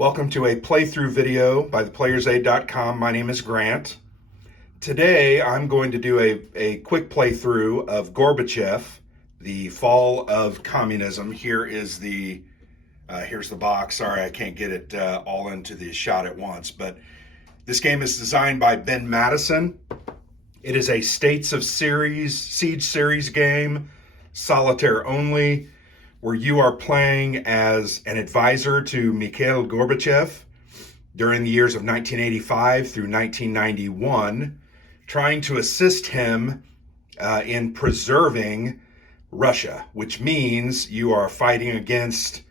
Welcome to a playthrough video by theplayersaid.com. My name is Grant. Today I'm going to do a quick playthrough of Gorbachev, the fall of communism. Here's the box. Sorry, I can't get it all into the shot at once, but this game is designed by Ben Madison. It is a States of Siege series game, solitaire only, where you are playing as an advisor to Mikhail Gorbachev during the years of 1985 through 1991, trying to assist him in preserving Russia, which means you are fighting against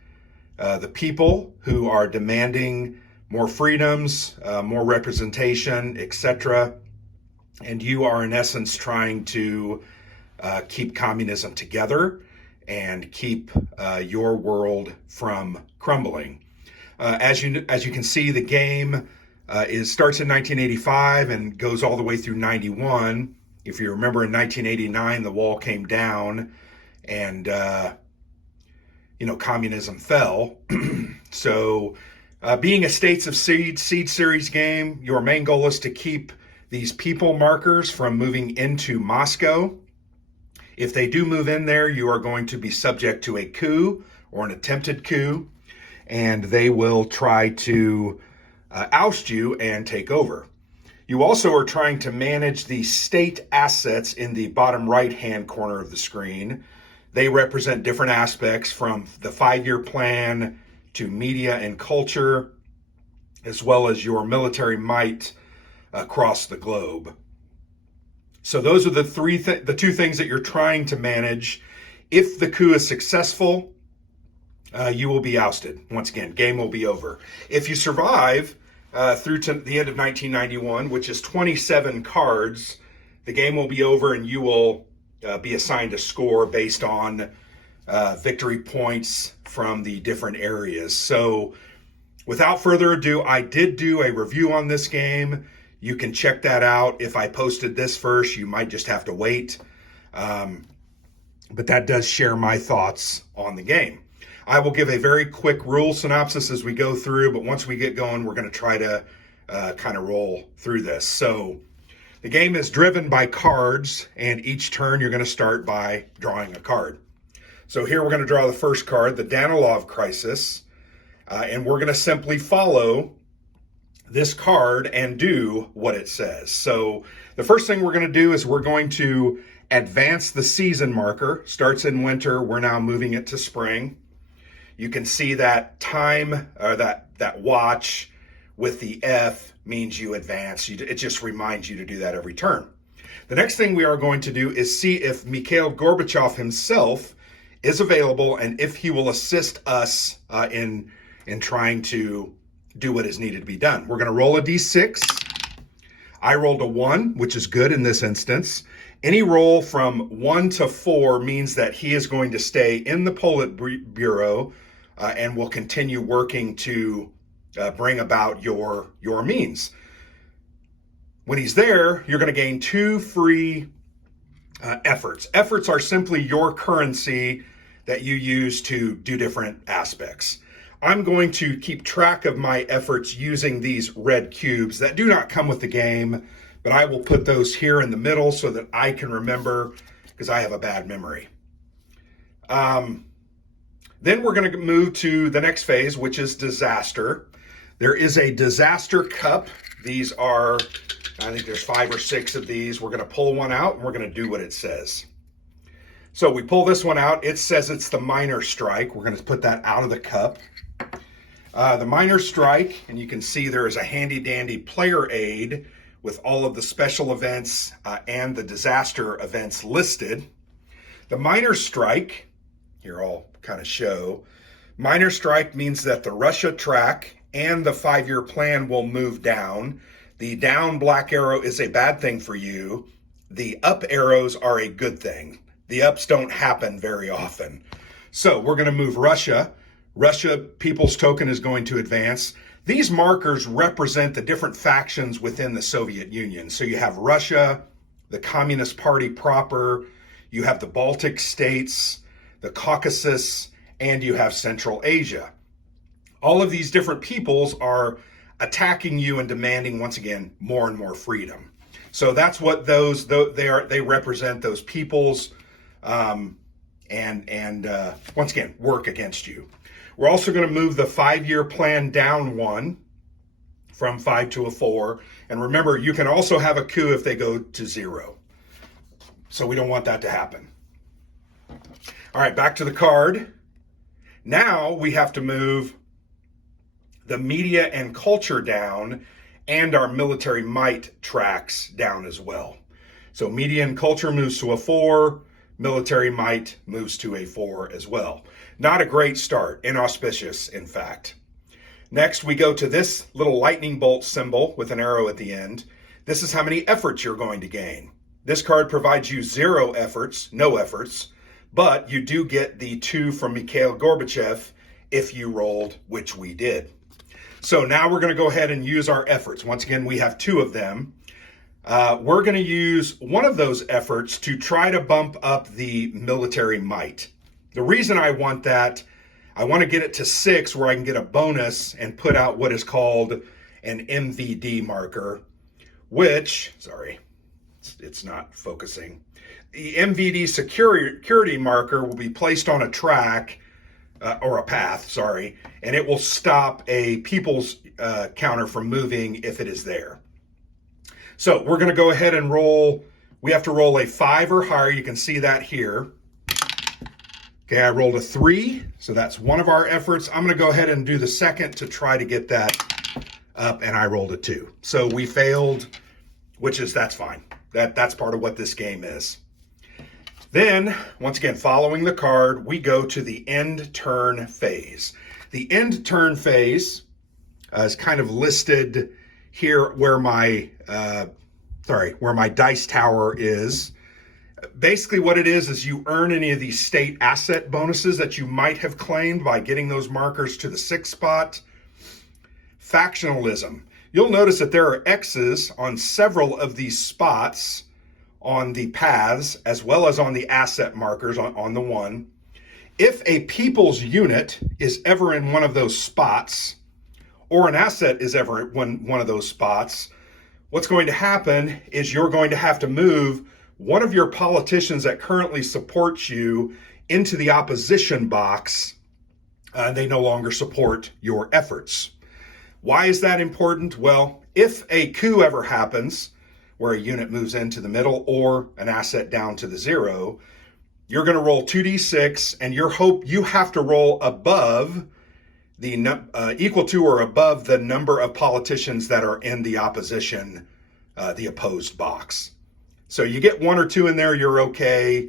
the people who are demanding more freedoms, more representation, etc. And you are, in essence, trying to keep communism together and keep your world from crumbling. As you can see, the game starts in 1985 and goes all the way through 91. If you remember, in 1989, the wall came down and communism fell. So being a States of Siege series game, your main goal is to keep these people markers from moving into Moscow. If they do move in there, you are going to be subject to a coup or an attempted coup, and they will try to oust you and take over. You also are trying to manage the state assets in the bottom right-hand corner of the screen. They represent different aspects, from the 5-year plan to media and culture, as well as your military might across the globe. So those are the two things that you're trying to manage. If the coup is successful, you will be ousted. Once again, game will be over. If you survive through to the end of 1991, which is 27 cards, the game will be over and you will be assigned a score based on victory points from the different areas. So without further ado, I did do a review on this game. You can check that out. If I posted this first, you might just have to wait. But that does share my thoughts on the game. I will give a very quick rule synopsis as we go through, but once we get going, we're going to try to kind of roll through this. So the game is driven by cards, and each turn you're going to start by drawing a card. So here we're going to draw the first card, the Danilov Crisis, and we're going to simply follow this card and do what it says. So the first thing we're going to do is we're going to advance the season marker. Starts in winter, we're now moving it to spring. You can see that time, or that watch with the F means you advance. It just reminds you to do that every turn. The next thing we are going to do is see if Mikhail Gorbachev himself is available and if he will assist us in trying to do what is needed to be done. We're going to roll a d6. I rolled a 1, which is good in this instance. Any roll from 1 to 4 means that he is going to stay in the Politburo and will continue working to bring about your means. When he's there, you're going to gain 2 free efforts. Efforts are simply your currency that you use to do different aspects. I'm going to keep track of my efforts using these red cubes that do not come with the game, but I will put those here in the middle so that I can remember, because I have a bad memory. Then we're going to move to the next phase, which is disaster. There is a disaster cup. These are, I think there's 5 or 6 of these. We're going to pull one out and we're going to do what it says. So we pull this one out. It says it's the minor strike. We're going to put that out of the cup. The minor strike, and you can see there is a handy dandy player aid with all of the special events and the disaster events listed. The minor strike, here I'll kind of show, minor strike means that the Russia track and the 5-year plan will move down. The down black arrow is a bad thing for you. The up arrows are a good thing. The ups don't happen very often. So we're going to move Russia. Russia People's Token is going to advance. These markers represent the different factions within the Soviet Union. So you have Russia, the Communist Party proper, you have the Baltic states, the Caucasus, and you have Central Asia. All of these different peoples are attacking you and demanding, once again, more and more freedom. So that's what they represent, those peoples, and once again, work against you. We're also going to move the 5-year plan down one from 5 to a 4. And remember, you can also have a coup if they go to 0. So we don't want that to happen. All right, back to the card. Now we have to move the media and culture down and our military might tracks down as well. So media and culture moves to a 4, military might moves to a 4 as well. Not a great start, inauspicious in fact. Next, we go to this little lightning bolt symbol with an arrow at the end. This is how many efforts you're going to gain. This card provides you 0 efforts, no efforts, but you do get the 2 from Mikhail Gorbachev if you rolled, which we did. So now we're going to go ahead and use our efforts. Once again, we have 2 of them. We're going to use one of those efforts to try to bump up the military might. The reason I want that, I want to get it to 6 where I can get a bonus and put out what is called an MVD marker, which, sorry, it's not focusing. The MVD security marker will be placed on a track, or a path, sorry, and it will stop a people's counter from moving if it is there. So we're going to go ahead and roll. We have to roll a 5 or higher. You can see that here. Okay, I rolled a 3, so that's one of our efforts. I'm going to go ahead and do the second to try to get that up, and I rolled a 2. So we failed, that's fine. That's part of what this game is. Then, once again, following the card, we go to the end turn phase. The end turn phase is kind of listed here where my dice tower is. Basically what it is you earn any of these state asset bonuses that you might have claimed by getting those markers to the 6th spot. Factionalism. You'll notice that there are X's on several of these spots on the paths as well as on the asset markers on the 1. If a people's unit is ever in one of those spots, or an asset is ever in one of those spots, what's going to happen is you're going to have to move one of your politicians that currently supports you into the opposition box. They no longer support your efforts. Why is that important? Well, if a coup ever happens, where a unit moves into the middle or an asset down to the 0, you're going to roll 2d6, and you have to roll above the equal to or above the number of politicians that are in the opposition, the opposed box. So you get 1 or 2 in there, you're okay.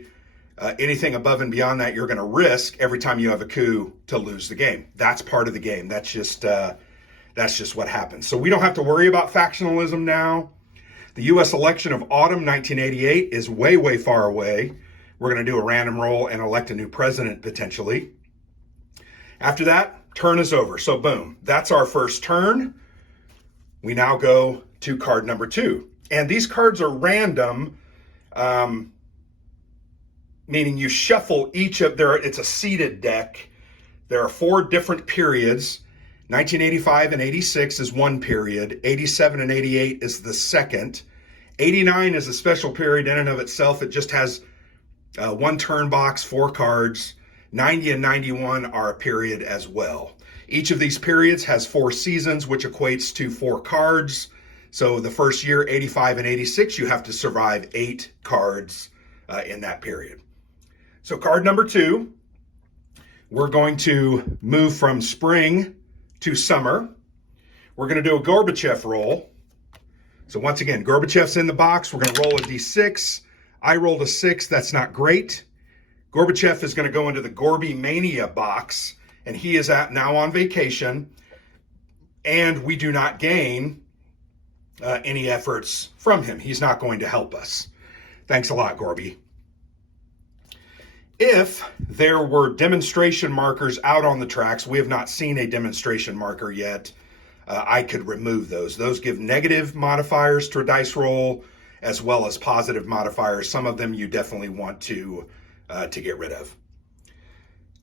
Anything above and beyond that, you're going to risk every time you have a coup to lose the game. That's part of the game. That's just what happens. So we don't have to worry about factionalism now. The U.S. election of autumn 1988 is way, way far away. We're going to do a random roll and elect a new president potentially. After that, turn is over. So boom, that's our first turn. We now go to card number 2. And these cards are random, meaning you shuffle each of it's a seeded deck. There are 4 different periods. 1985 and 86 is one period. 87 and 88 is the second. 89 is a special period in and of itself. It just has 1 turn box, 4 cards. 90 and 91 are a period as well. Each of these periods has 4 seasons, which equates to 4 cards. So the first year, 85 and 86, you have to survive 8 cards in that period. So card number 2, we're going to move from spring to summer. We're going to do a Gorbachev roll. So once again, Gorbachev's in the box. We're going to roll a d6. I rolled a 6. That's not great. Gorbachev is going to go into the Gorby Mania box, and he is now on vacation, and we do not gain any efforts from him. He's not going to help us. Thanks a lot, Gorby. If there were demonstration markers out on the tracks, we have not seen a demonstration marker yet, I could remove those. Those give negative modifiers to a dice roll as well as positive modifiers. Some of them you definitely want to get rid of.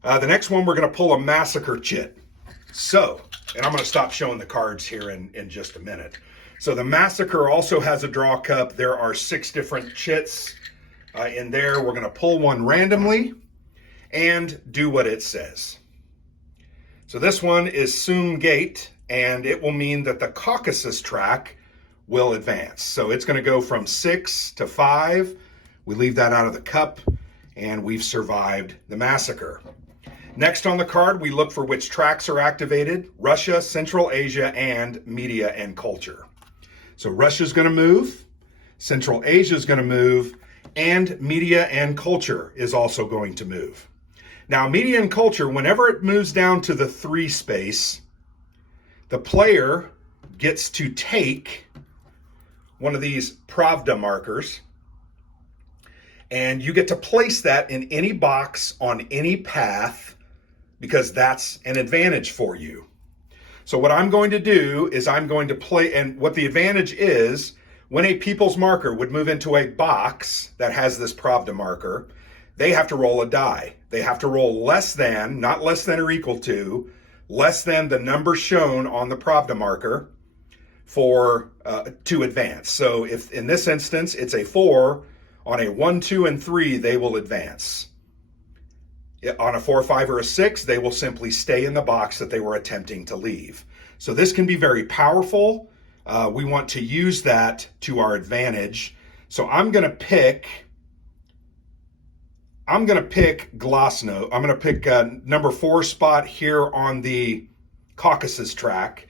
The next one, we're going to pull a massacre chit. So, and I'm going to stop showing the cards here in just a minute. So the Massacre also has a draw cup. There are 6 different chits in there. We're going to pull one randomly and do what it says. So this one is Soon Gate, and it will mean that the Caucasus track will advance. So it's going to go from 6 to 5. We leave that out of the cup, and we've survived the Massacre. Next on the card, we look for which tracks are activated: Russia, Central Asia, and Media and Culture. So Russia's going to move, Central Asia is going to move, and Media and Culture is also going to move. Now, Media and Culture, whenever it moves down to the 3 space, the player gets to take one of these Pravda markers, and you get to place that in any box on any path, because that's an advantage for you. So what I'm going to do is I'm going to play, and what the advantage is, when a people's marker would move into a box that has this Pravda marker, they have to roll a die. They have to roll less than, not less than or equal to, less than the number shown on the Pravda marker for to advance. So if in this instance it's a 4, on a 1, 2, and 3, they will advance. On a 4, 5, or a 6, they will simply stay in the box that they were attempting to leave. So this can be very powerful. We want to use that to our advantage. So I'm going to pick Glasnost. I'm going to pick number 4 spot here on the Caucasus track.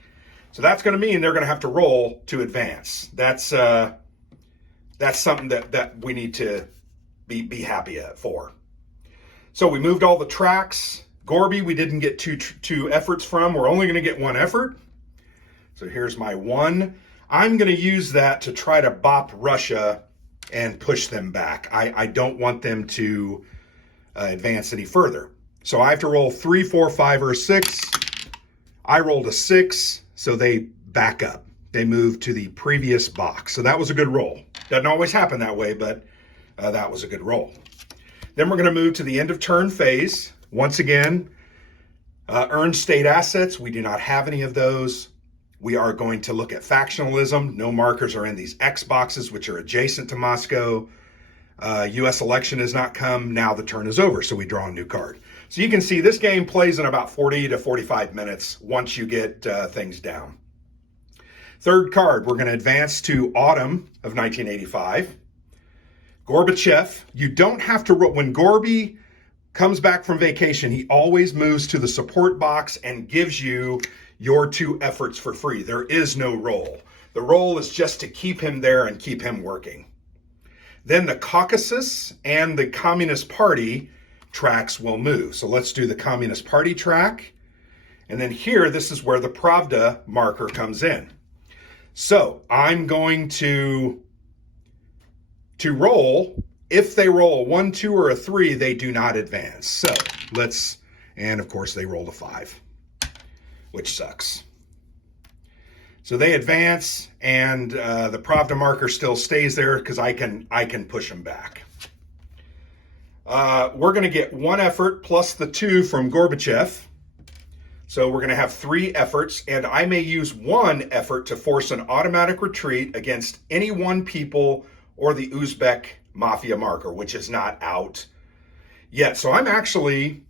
So that's going to mean they're going to have to roll to advance. That's something that we need to be happy for. So we moved all the tracks. Gorby, we didn't get two efforts from. We're only going to get 1 effort. So here's my 1. I'm going to use that to try to bop Russia and push them back. I don't want them to advance any further. So I have to roll 3, 4, 5, or a 6. I rolled a 6, so they back up. They move to the previous box. So that was a good roll. Doesn't always happen that way, but that was a good roll. Then we're going to move to the end of turn phase. Once again, earned state assets. We do not have any of those. We are going to look at factionalism. No markers are in these X boxes, which are adjacent to Moscow. U.S. election has not come. Now the turn is over, so we draw a new card. So you can see this game plays in about 40 to 45 minutes once you get things down. Third card, we're going to advance to autumn of 1985. Gorbachev, you don't have to, when Gorby comes back from vacation, he always moves to the support box and gives you your 2 efforts for free. There is no roll. The roll is just to keep him there and keep him working. Then the Caucasus and the Communist Party tracks will move. So let's do the Communist Party track. And then here, this is where the Pravda marker comes in. So I'm going to roll. If they roll a 1, 2, or a 3, they do not advance. So and of course they rolled a 5, which sucks. So they advance, and the Pravda marker still stays there because I can push them back. We're going to get 1 effort plus the 2 from Gorbachev. So we're going to have 3 efforts, and I may use 1 effort to force an automatic retreat against any 1 people or the Uzbek mafia marker, which is not out yet. So I'm going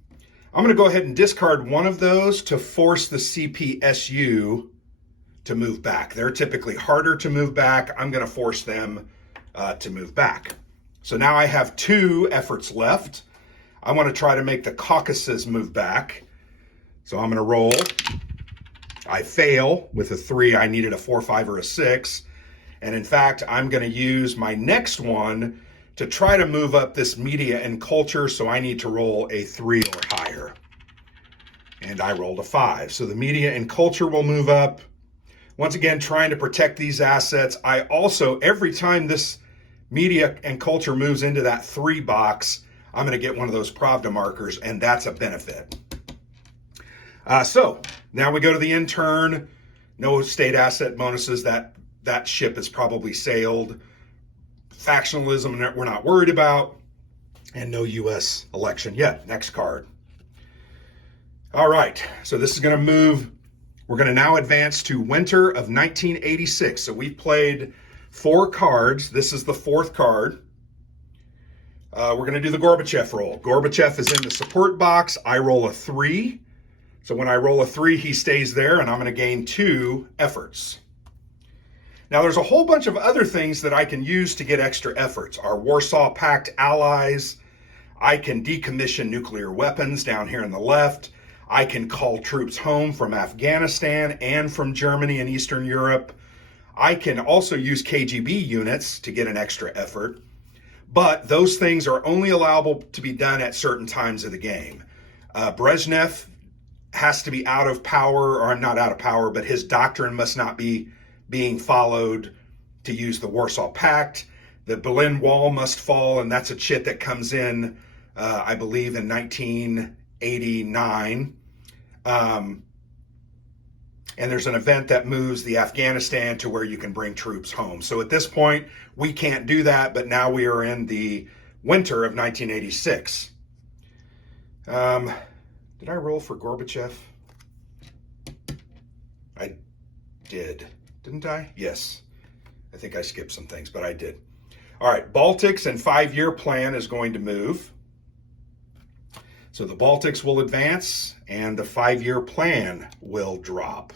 to go ahead and discard 1 of those to force the CPSU to move back. They're typically harder to move back. I'm going to force them to move back. So now I have 2 efforts left. I want to try to make the Caucasus move back. So I'm going to roll. I fail with a 3. I needed a 4, 5, or a 6. And in fact, I'm going to use my next one to try to move up this Media and Culture. So I need to roll a 3 or higher. And I rolled a 5. So the Media and Culture will move up. Once again, trying to protect these assets. I also, every time this Media and Culture moves into that 3 box, I'm going to get one of those Pravda markers, and that's a benefit. So now we go to the end turn. No state asset bonuses. That ship is probably sailed. Factionalism we're not worried about. And no U.S. election yet. Next card. All right, so this is going to move. We're going to now advance to winter of 1986. So we've played 4 cards. This is the 4th card. We're going to do the Gorbachev roll. Gorbachev is in the support box. I roll a 3. So when I roll a 3, he stays there, and I'm going to gain 2 efforts. Now, there's a whole bunch of other things that I can use to get extra efforts. Our Warsaw Pact allies. I can decommission nuclear weapons down here on the left. I can call troops home from Afghanistan and from Germany and Eastern Europe. I can also use KGB units to get an extra effort. But those things are only allowable to be done at certain times of the game. Brezhnev has to be out of power, or not out of power, but his doctrine must not be being followed to use the Warsaw Pact. The Berlin Wall must fall, and that's a chit that comes in, I believe, in 1989. And there's an event that moves the Afghanistan to where you can bring troops home. So at this point, we can't do that, but now we are in the winter of 1986. Did I roll for Gorbachev? I did, didn't I? Yes. I think I skipped some things, but I did. All right, Baltics and 5-year plan is going to move. So the Baltics will advance and the 5-year plan will drop.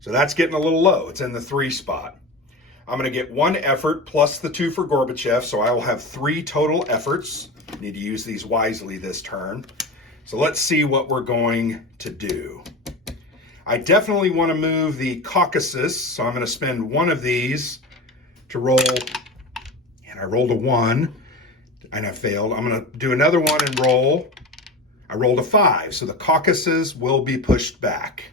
So that's getting a little low. It's in the 3 spot. I'm going to get 1 effort plus the 2 for Gorbachev, so I will have 3 total efforts. Need to use these wisely this turn. So let's see what we're going to do. I definitely want to move the Caucasus, so I'm going to spend 1 of these to roll, and I rolled a 1, and I failed. I'm going to do another 1 and roll. I rolled a 5, so the Caucasus will be pushed back.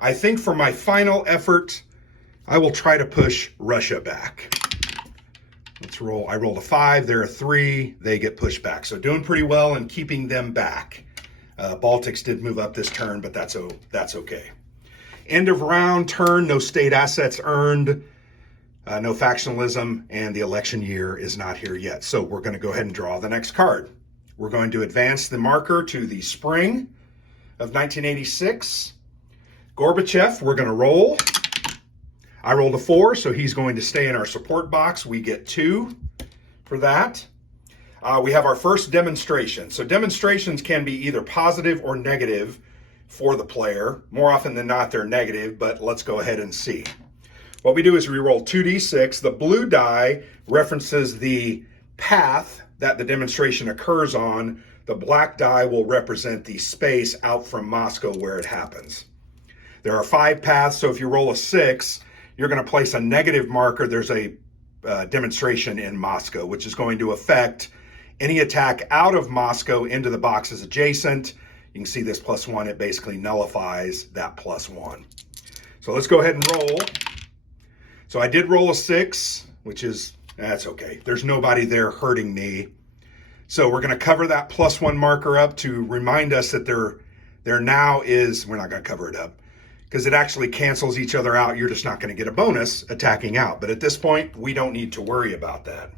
I think for my final effort, I will try to push Russia back. Let's roll. I rolled a 5, they're a 3, they get pushed back. So doing pretty well in keeping them back. Baltics did move up this turn, but that's okay. End of round turn, no state assets earned, no factionalism, and the election year is not here yet. So we're going to go ahead and draw the next card. We're going to advance the marker to the spring of 1986. Gorbachev, we're going to roll. I rolled a 4, so he's going to stay in our support box. We get 2 for that. We have our first demonstration. So demonstrations can be either positive or negative for the player. More often than not, they're negative, but let's go ahead and see. What we do is we roll 2d6. The blue die references the path that the demonstration occurs on. The black die will represent the space out from Moscow where it happens. There are 5 paths, so if you roll a 6, you're going to place a negative marker. There's a demonstration in Moscow, which is going to affect any attack out of Moscow into the boxes adjacent. You can see this +1, it basically nullifies that +1. So let's go ahead and roll. So I did roll a 6, which is, that's okay. There's nobody there hurting me. So we're going to cover that +1 marker up to remind us that there now is, we're not going to cover it up, because it actually cancels each other out. You're just not going to get a bonus attacking out. But at this point, we don't need to worry about that.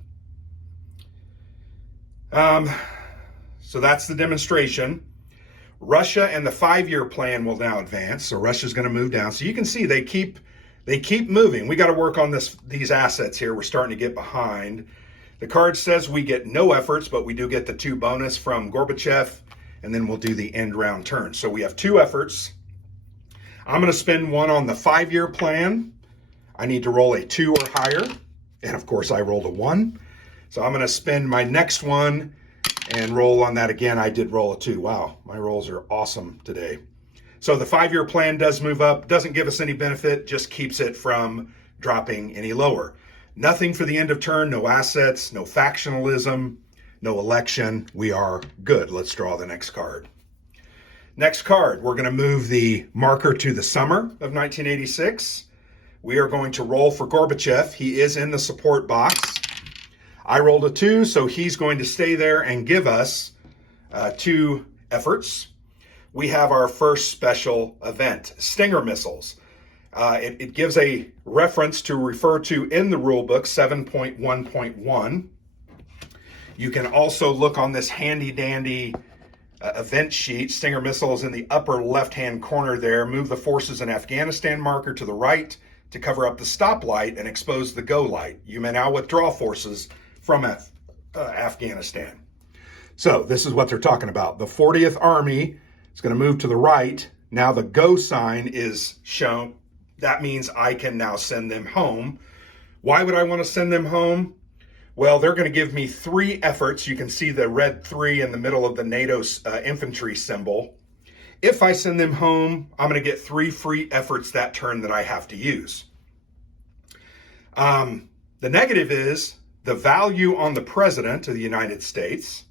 So that's the demonstration. Russia and the 5-year plan will now advance. So Russia's going to move down. So you can see they keep moving. We got to work on these assets here. We're starting to get behind. The card says we get no efforts, but we do get the 2 bonus from Gorbachev, and then we'll do the end round turn. So we have 2 efforts. I'm going to spend 1 on the 5-year plan. I need to roll a 2 or higher. And of course, I rolled a 1. So I'm going to spend my next 1 and roll on that again. I did roll a 2. Wow, my rolls are awesome today. So the 5-year plan does move up, doesn't give us any benefit, just keeps it from dropping any lower. Nothing for the end of turn, no assets, no factionalism, no election. We are good. Let's draw the next card. Next card, we're going to move the marker to the summer of 1986. We are going to roll for Gorbachev. He is in the support box. I rolled a 2, so he's going to stay there and give us 2 efforts. We have our first special event, Stinger missiles. It gives a reference to refer to in the rulebook 7.1.1. You can also look on this handy dandy event sheet. Stinger missile is in the upper left-hand corner there. Move the forces in Afghanistan marker to the right to cover up the stop light and expose the go light. You may now withdraw forces from Afghanistan. So this is what they're talking about. The 40th Army is going to move to the right. Now the go sign is shown. That means I can now send them home. Why would I want to send them home? Well, they're going to give me 3 efforts. You can see the red 3 in the middle of the NATO infantry symbol. If I send them home, I'm going to get 3 free efforts that turn that I have to use. The negative is the value on the president of the United States.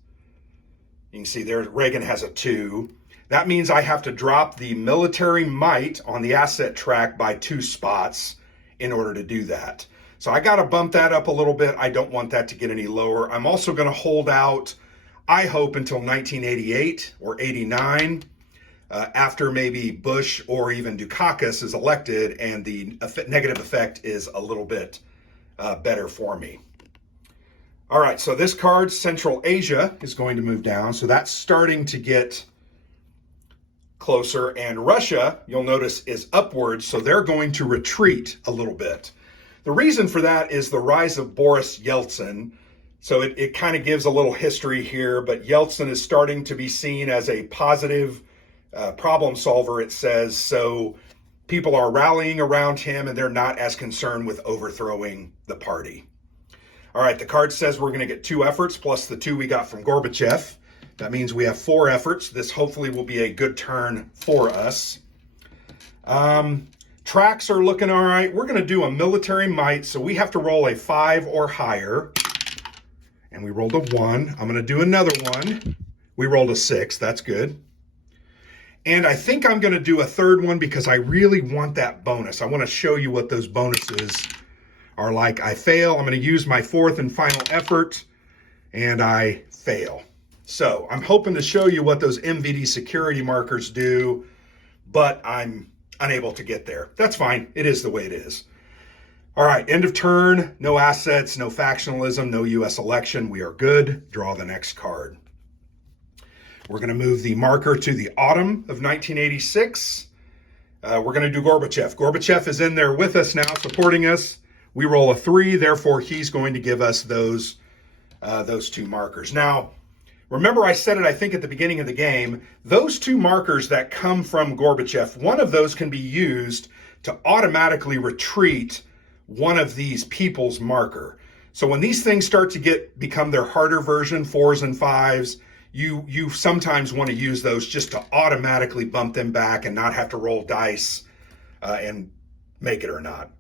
You can see there, Reagan has a 2. That means I have to drop the military might on the asset track by 2 spots in order to do that. So I got to bump that up a little bit. I don't want that to get any lower. I'm also going to hold out, I hope, until 1988 or 89, after maybe Bush or even Dukakis is elected and the negative effect is a little bit better for me. All right, so this card, Central Asia, is going to move down. So that's starting to get closer. And Russia, you'll notice, is upwards. So they're going to retreat a little bit. The reason for that is the rise of Boris Yeltsin. So it kind of gives a little history here, but Yeltsin is starting to be seen as a positive problem solver, it says. So people are rallying around him and they're not as concerned with overthrowing the party. All right, the card says we're going to get 2 efforts plus the 2 we got from Gorbachev. That means we have 4 efforts. This hopefully will be a good turn for us. Tracks are looking all right. We're going to do a military might, so we have to roll a 5 or higher. And we rolled a 1. I'm going to do another one. We rolled a 6. That's good. And I think I'm going to do a 3rd one because I really want that bonus. I want to show you what those bonuses are like. I fail. I'm going to use my 4th and final effort, and I fail. So I'm hoping to show you what those MVD security markers do, but I'm unable to get there. That's fine. It is the way it is. All right, end of turn, no assets, no factionalism, no U.S. election. We are good. Draw the next card. We're going to move the marker to the autumn of 1986. We're going to do Gorbachev. Gorbachev is in there with us now, supporting us. We roll a 3, therefore he's going to give us those 2 markers. Now, remember I said it, I think, at the beginning of the game, those 2 markers that come from Gorbachev, one of those can be used to automatically retreat one of these people's marker. So when these things start to become their harder version, 4s and 5s, you sometimes want to use those just to automatically bump them back and not have to roll dice and make it or not.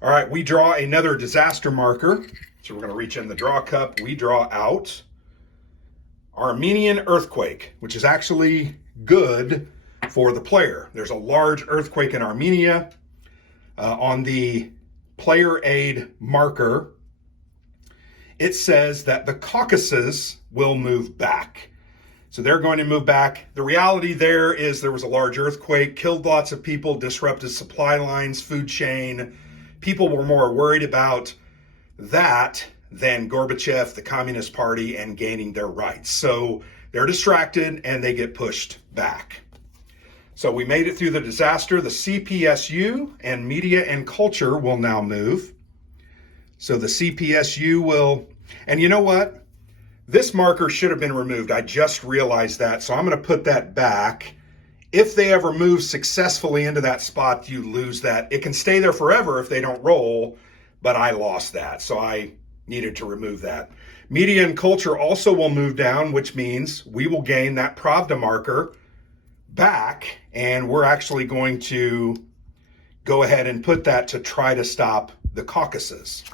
All right, we draw another disaster marker. So we're going to reach in the draw cup. We draw out Armenian earthquake, which is actually good for the player. There's a large earthquake in Armenia. On the player aid marker, it says that the Caucasus will move back. So they're going to move back. The reality there is there was a large earthquake, killed lots of people, disrupted supply lines, food chain. People were more worried about that than Gorbachev, the Communist Party, and gaining their rights. So they're distracted and they get pushed back. So we made it through the disaster. The CPSU and media and culture will now move. So the CPSU will, and you know what? This marker should have been removed. I just realized that. So I'm going to put that back. If they ever move successfully into that spot, you lose that. It can stay there forever if they don't roll, but I lost that. So I needed to remove that. Media and culture also will move down, which means we will gain that Pravda marker back, and we're actually going to go ahead and put that to try to stop the Caucasus.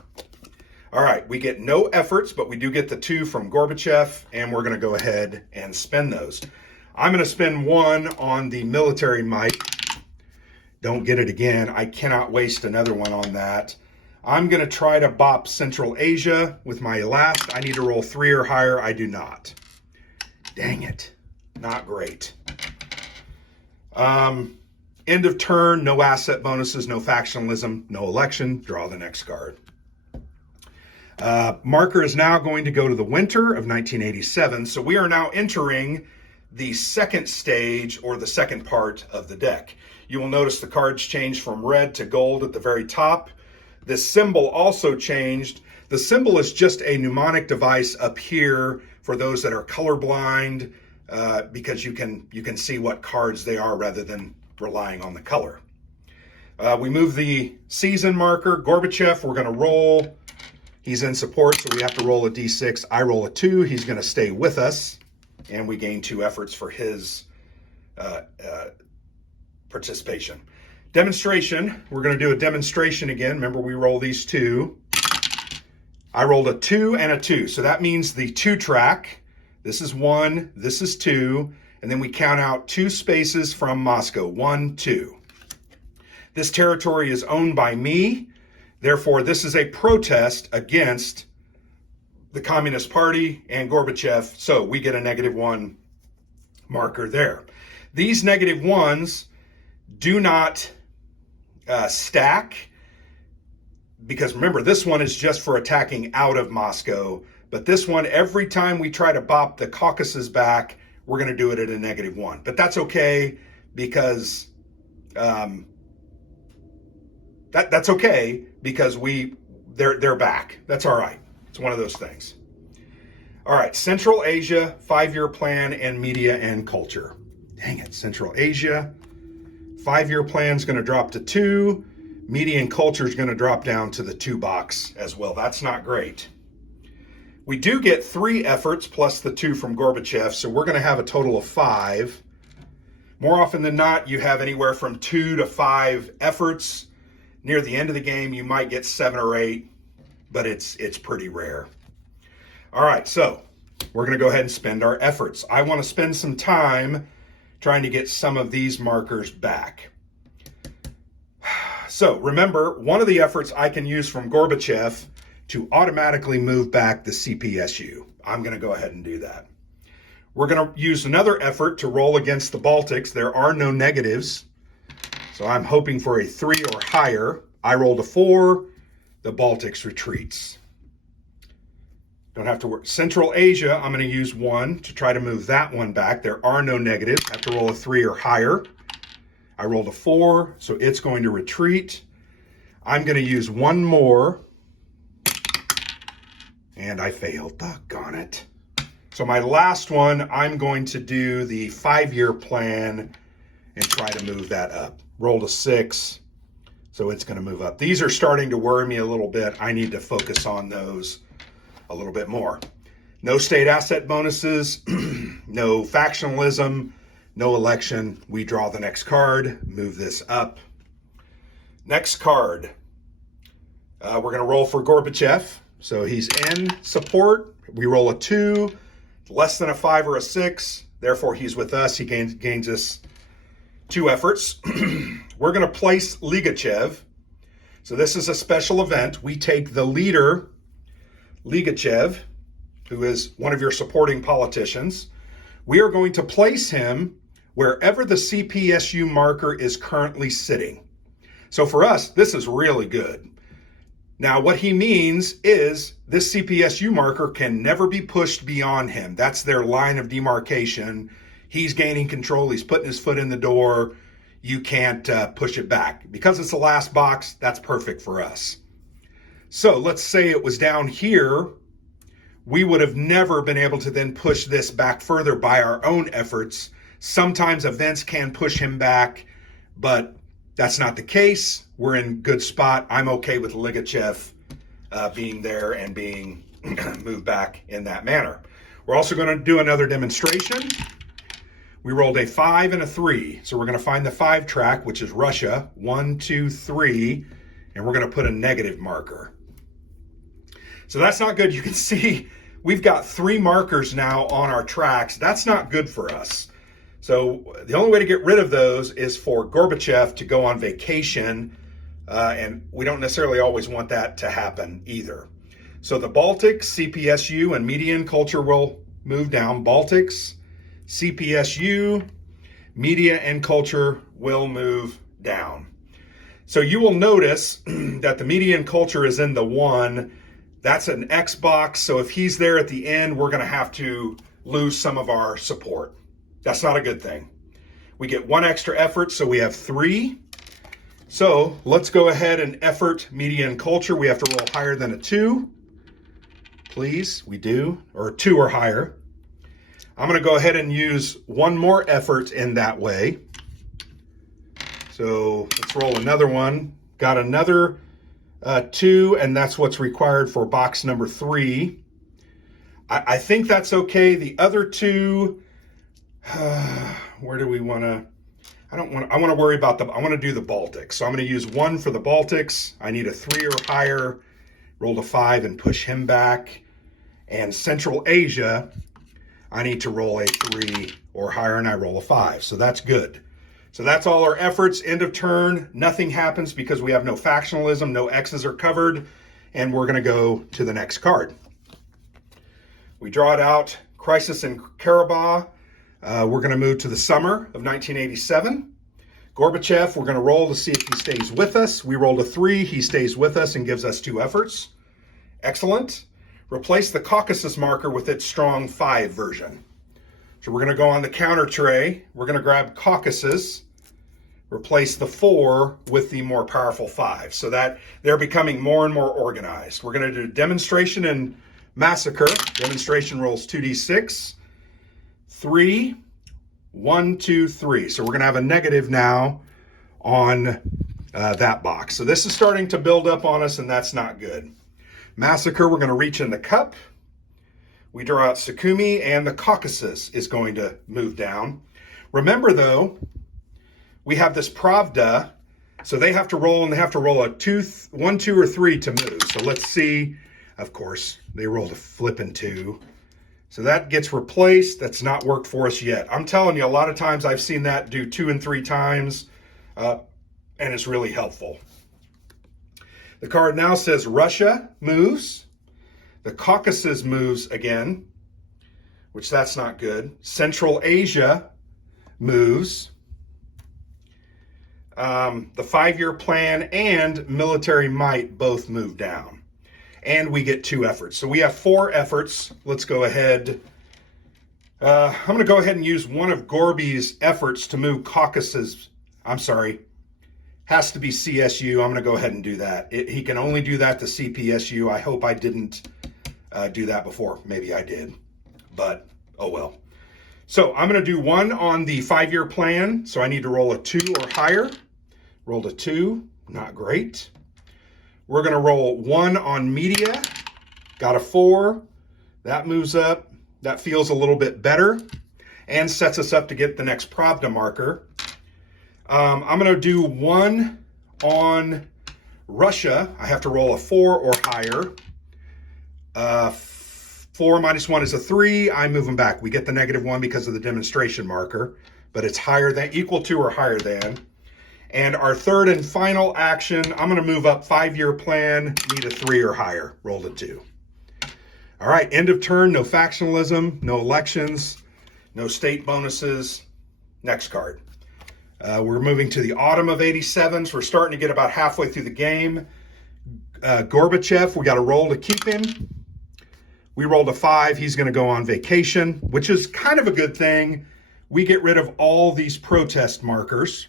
All right, we get no efforts, but we do get the 2 from Gorbachev, and we're going to go ahead and spend those. I'm going to spend 1 on the military might. Don't get it again. I cannot waste another one on that. I'm going to try to bop Central Asia with my last. I need to roll 3 or higher. I do not. Dang it. Not great. End of turn, no asset bonuses, no factionalism, no election. Draw the next card. Marker is now going to go to the winter of 1987. So we are now entering the second stage or the second part of the deck. You will notice the cards changed from red to gold at the very top. This symbol also changed. The symbol is just a mnemonic device up here for those that are colorblind, because you can see what cards they are rather than relying on the color. We move the season marker. Gorbachev, we're going to roll. He's in support, so we have to roll a d6. I roll a 2. He's going to stay with us, and we gain 2 efforts for his participation. Demonstration. We're going to do a demonstration again. Remember, we roll these 2. I rolled a 2 and a 2, so that means the 2 track. This is 1, this is 2, and then we count out 2 spaces from Moscow. 1, 2. This territory is owned by me. Therefore, this is a protest against the Communist Party and Gorbachev, so we get a -1 marker there. These -1s do not stack, because remember, this one is just for attacking out of Moscow, but this one, every time we try to bop the Caucasus back, we're going to do it at a -1. But that's okay, because that's okay, because they're back. That's all right. It's one of those things. All right, Central Asia, 5-year plan, and media and culture. Dang it, Central Asia. 5-year plan is going to drop to 2. Media and culture is going to drop down to the 2 box as well. That's not great. We do get 3 efforts plus the 2 from Gorbachev, so we're going to have a total of 5. More often than not, you have anywhere from 2 to 5 efforts. Near the end of the game, you might get 7 or 8, but it's pretty rare. All right, so we're going to go ahead and spend our efforts. I want to spend some time trying to get some of these markers back. So remember, one of the efforts I can use from Gorbachev to automatically move back the CPSU. I'm going to go ahead and do that. We're going to use another effort to roll against the Baltics. There are no negatives, so I'm hoping for a 3 or higher. I rolled a 4. The Baltics retreats. Don't have to work. Central Asia, I'm going to use 1 to try to move that one back. There are no negatives. I have to roll a 3 or higher. I rolled a 4, so it's going to retreat. I'm going to use 1 more. And I failed. Doggone it. So my last one, I'm going to do the 5-year plan and try to move that up. Rolled a 6, so it's going to move up. These are starting to worry me a little bit. I need to focus on those a little bit more. No state asset bonuses, no factionalism, no election. We draw the next card, move this up. Next card. We're going to roll for Gorbachev. So he's in support. We roll a 2, less than a 5 or a 6. Therefore, he's with us. He gains us 2 efforts. We're going to place Ligachev. So this is a special event. We take the leader, Ligachev, who is one of your supporting politicians. We are going to place him wherever the CPSU marker is currently sitting. So for us, this is really good. Now, what he means is this CPSU marker can never be pushed beyond him. That's their line of demarcation. He's gaining control. He's putting his foot in the door. You can't push it back. Because it's the last box, that's perfect for us. So let's say it was down here. We would have never been able to then push this back further by our own efforts. Sometimes events can push him back, but that's not the case. We're in good spot. I'm okay with Ligachev being there and being moved back in that manner. We're also going to do another demonstration. We rolled a 5 and a 3. So we're going to find the 5 track, which is Russia. 1, 2, 3. And we're going to put a negative marker. So that's not good. You can see we've got 3 markers now on our tracks. That's not good for us. So the only way to get rid of those is for Gorbachev to go on vacation, and we don't necessarily always want that to happen either. So the Baltics, CPSU, and media and culture will move down. Baltics, CPSU, media and culture will move down. So you will notice that the media and culture is in the 1. That's an X box, so if he's there at the end, we're going to have to lose some of our support. That's not a good thing. We get 1 extra effort, so we have 3. So let's go ahead and effort media and culture. We have to roll higher than a 2. Please, we do, or 2 or higher. I'm going to go ahead and use 1 more effort in that way. So let's roll another one. Got another 2, and that's what's required for box number 3. I think that's okay. The other 2, where do we want to? I want to worry about I want to do the Baltics. So I'm going to use 1 for the Baltics. I need a 3 or higher. Roll a 5 and push him back. And Central Asia, I need to roll a 3 or higher, and I roll a 5. So that's good. So that's all our efforts. End of turn. Nothing happens because we have no factionalism. No X's are covered. And we're going to go to the next card. We draw it out. Crisis in Karabakh. We're going to move to the summer of 1987. Gorbachev, we're going to roll to see if he stays with us. We rolled a 3. He stays with us and gives us 2 efforts. Excellent. Replace the Caucasus marker with its strong 5 version. So we're going to go on the counter tray. We're going to grab Caucasus, replace the 4 with the more powerful 5, so that they're becoming more and more organized. We're going to do demonstration and massacre. Demonstration rolls 2d6. 3, 1, 2, 3. So we're going to have a negative now on that box. So this is starting to build up on us, and that's not good. Massacre, we're going to reach in the cup. We draw out Sukhumi, and the Caucasus is going to move down. Remember, though, we have this Pravda, so they have to roll, and they have to roll a 1, 2, or 3 to move. So let's see. Of course, they rolled a flippin' 2. So that gets replaced. That's not worked for us yet. I'm telling you, a lot of times I've seen that do 2 and 3 times, and it's really helpful. The card now says Russia moves. The Caucasus moves again, which that's not good. Central Asia moves. The 5-year plan and military might both move down. And we get 2 efforts. So we have 4 efforts. Let's go ahead. I'm going to go ahead and use one of Gorby's efforts to move Caucasus. I'm sorry. Has to be CSU. I'm going to go ahead and do that. He can only do that to CPSU. I hope I didn't do that before. Maybe I did. But, oh well. So I'm going to do 1 on the 5-year plan. So I need to roll a 2 or higher. Rolled a 2. Not great. We're going to roll 1 on media. Got a 4. That moves up. That feels a little bit better and sets us up to get the next Pravda marker. I'm going to do 1 on Russia. I have to roll a 4 or higher. 4 minus 1 is a 3. I move them back. We get the -1 because of the demonstration marker, but it's higher than, equal to or higher than. And our third and final action, I'm going to move up 5-year plan, need a 3 or higher, rolled a 2. All right, end of turn, no factionalism, no elections, no state bonuses. Next card. We're moving to the autumn of 87, so we're starting to get about halfway through the game. Gorbachev, we got a roll to keep him. We rolled a 5, he's going to go on vacation, which is kind of a good thing. We get rid of all these protest markers.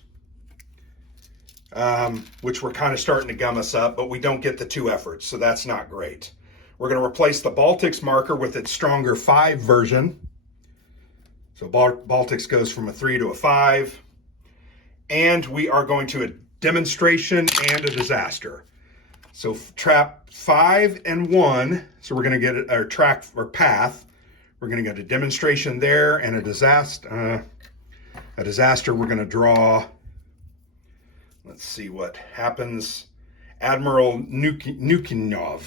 Which were kind of starting to gum us up, but we don't get the 2 efforts, so that's not great. We're going to replace the Baltics marker with its stronger 5 version. So Baltics goes from a 3 to a 5. And we are going to a demonstration and a disaster. So trap 5 and 1, so we're going to get our track or path. We're going to get a demonstration there and a disaster. We're going to draw. Let's see what happens. Admiral Nukinov.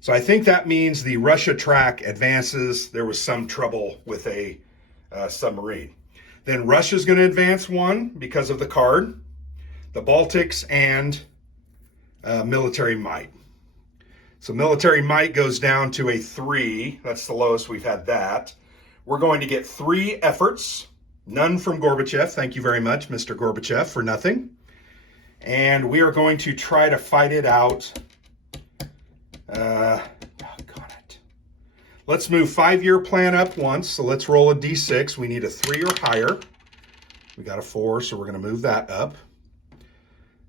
So I think that means the Russia track advances. There was some trouble with a submarine. Then Russia's going to advance 1 because of the card. The Baltics and military might. So military might goes down to a 3. That's the lowest we've had that. We're going to get 3 efforts. None from Gorbachev. Thank you very much, Mr. Gorbachev, for nothing. And we are going to try to fight it out. Let's move 5-year plan up once. So let's roll a D6. We need a 3 or higher. We got a 4, so we're going to move that up.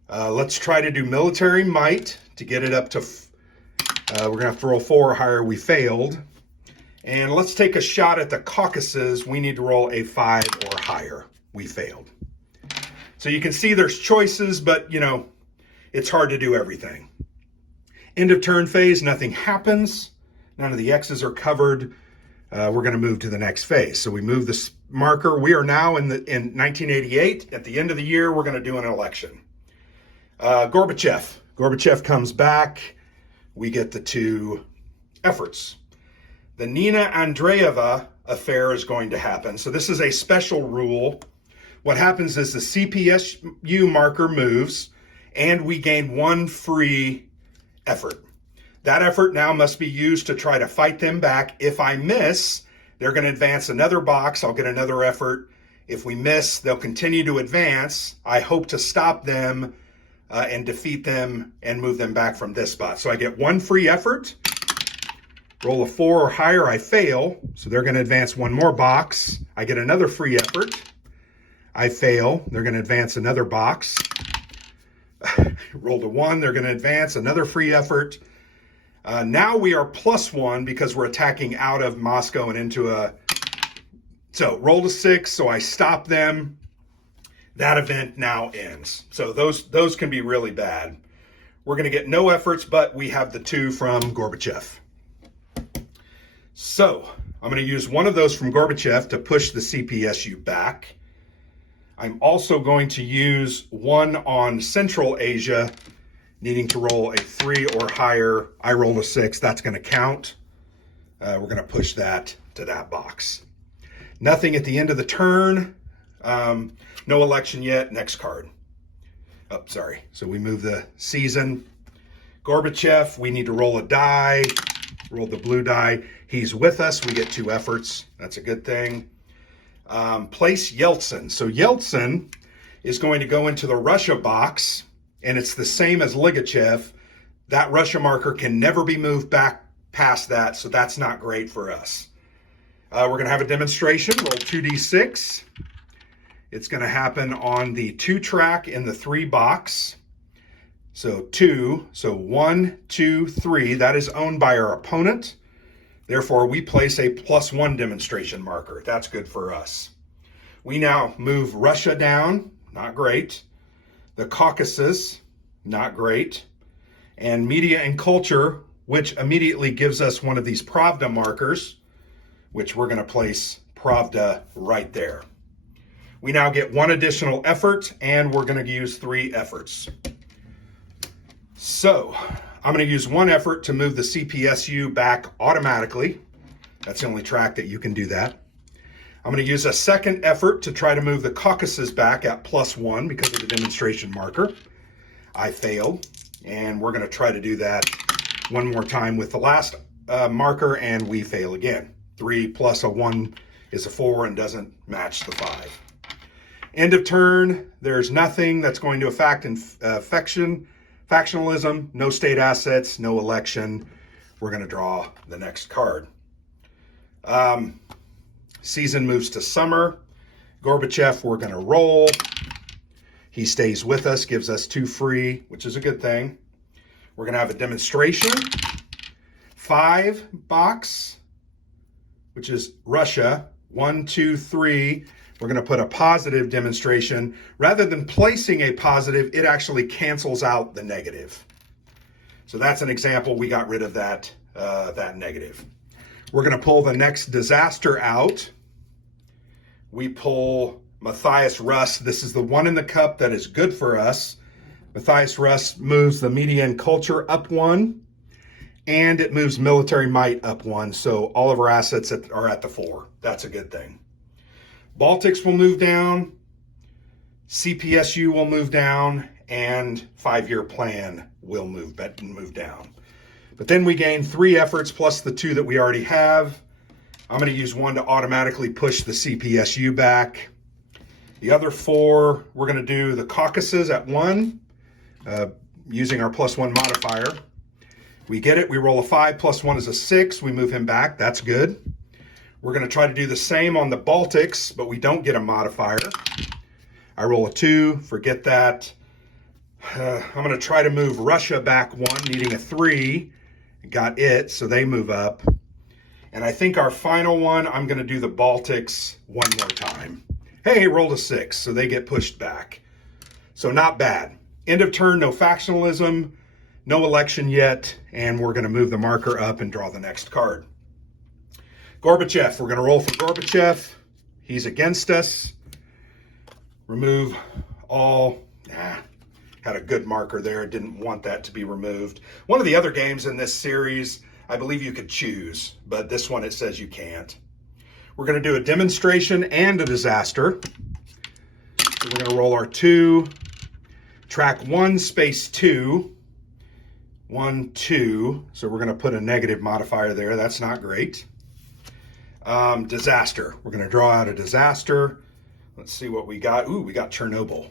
Let's try to do military might to get it up to, we're going to have to roll 4 or higher. We failed. And let's take a shot at the Caucasus. We need to roll a 5 or higher. We failed. So you can see there's choices, but you know, it's hard to do everything. End of turn phase, nothing happens. None of the X's are covered. We're going to move to the next phase. So we move this marker. We are now in 1988. At the end of the year, we're going to do an election. Gorbachev comes back. We get the 2 efforts. The Nina Andreeva affair is going to happen. So this is a special rule. What happens is the CPSU marker moves and we gain 1 free effort. That effort now must be used to try to fight them back. If I miss, they're going to advance another box. I'll get another effort. If we miss, they'll continue to advance. I hope to stop them and defeat them and move them back from this spot. So I get 1 free effort. Roll a 4 or higher, I fail. So they're going to advance 1 more box. I get another free effort. I fail. They're going to advance another box. Rolled a 1. They're going to advance another free effort. Now we are +1 because we're attacking out of Moscow and into a... So rolled a 6, so I stop them. That event now ends. So those can be really bad. We're going to get no efforts, but we have the 2 from Gorbachev. So I'm going to use one of those from Gorbachev to push the CPSU back. I'm also going to use 1 on Central Asia, needing to roll a 3 or higher. I roll a 6. That's going to count. We're going to push that to that box. Nothing at the end of the turn. No election yet. Next card. Oh, sorry. So we move the season. Gorbachev, we need to roll a die. Roll the blue die. He's with us. We get 2 efforts. That's a good thing. Place Yeltsin. So Yeltsin is going to go into the Russia box, and it's the same as Ligachev. That Russia marker can never be moved back past that, so that's not great for us. We're going to have a demonstration. Roll 2d6. It's going to happen on the 2 track in the 3 box. So 2, so 1, 2, 3, that is owned by our opponent. Therefore, we place a +1 demonstration marker. That's good for us. We now move Russia down, not great. The Caucasus, not great. And media and culture, which immediately gives us one of these Pravda markers, which we're going to place Pravda right there. We now get 1 additional effort, and we're going to use 3 efforts. So I'm going to use 1 effort to move the CPSU back automatically. That's the only track that you can do that. I'm going to use a 2nd effort to try to move the Caucasus back at +1 because of the demonstration marker. I failed, and we're going to try to do that 1 more time with the last marker, and we fail again. 3 plus a 1 is a 4 and doesn't match the 5. End of turn, there's nothing that's going to affect factionalism, no state assets, no election. We're going to draw the next card. Season moves to summer. Gorbachev, we're going to roll. He stays with us, gives us 2 free, which is a good thing. We're going to have a demonstration. 5 box, which is Russia. 1, 2, 3. We're going to put a positive demonstration. Rather than placing a positive, it actually cancels out the negative. So that's an example. We got rid of that negative. We're going to pull the next disaster out. We pull Matthias Rust. This is the 1 in the cup that is good for us. Matthias Rust moves the media and culture up 1, and it moves military might up 1. So all of our assets are at the 4. That's a good thing. Baltics will move down, CPSU will move down, and 5-year plan will move down. But then we gain 3 efforts plus the 2 that we already have. I'm going to use 1 to automatically push the CPSU back. The other 4, we're going to do the Caucasus at 1, using our +1 modifier. We get it. We roll a 5 plus 1 is a 6. We move him back. That's good. We're going to try to do the same on the Baltics, but we don't get a modifier. I roll a 2. Forget that. I'm going to try to move Russia back 1, needing a 3. Got it, so they move up. And I think our final one, I'm going to do the Baltics one more time. Hey, rolled a 6, so they get pushed back. So not bad. End of turn, no factionalism, no election yet, and we're going to move the marker up and draw the next card. Gorbachev, we're going to roll for Gorbachev. He's against us. Remove all. Had a good marker there. Didn't want that to be removed. One of the other games in this series, I believe you could choose, but this one it says you can't. We're going to do a demonstration and a disaster. So we're going to roll our 2, track 1, space 2, 1, 2. So we're going to put a negative modifier there. That's not great. Disaster. We're going to draw out a disaster. Let's see what we got. Ooh, we got Chernobyl.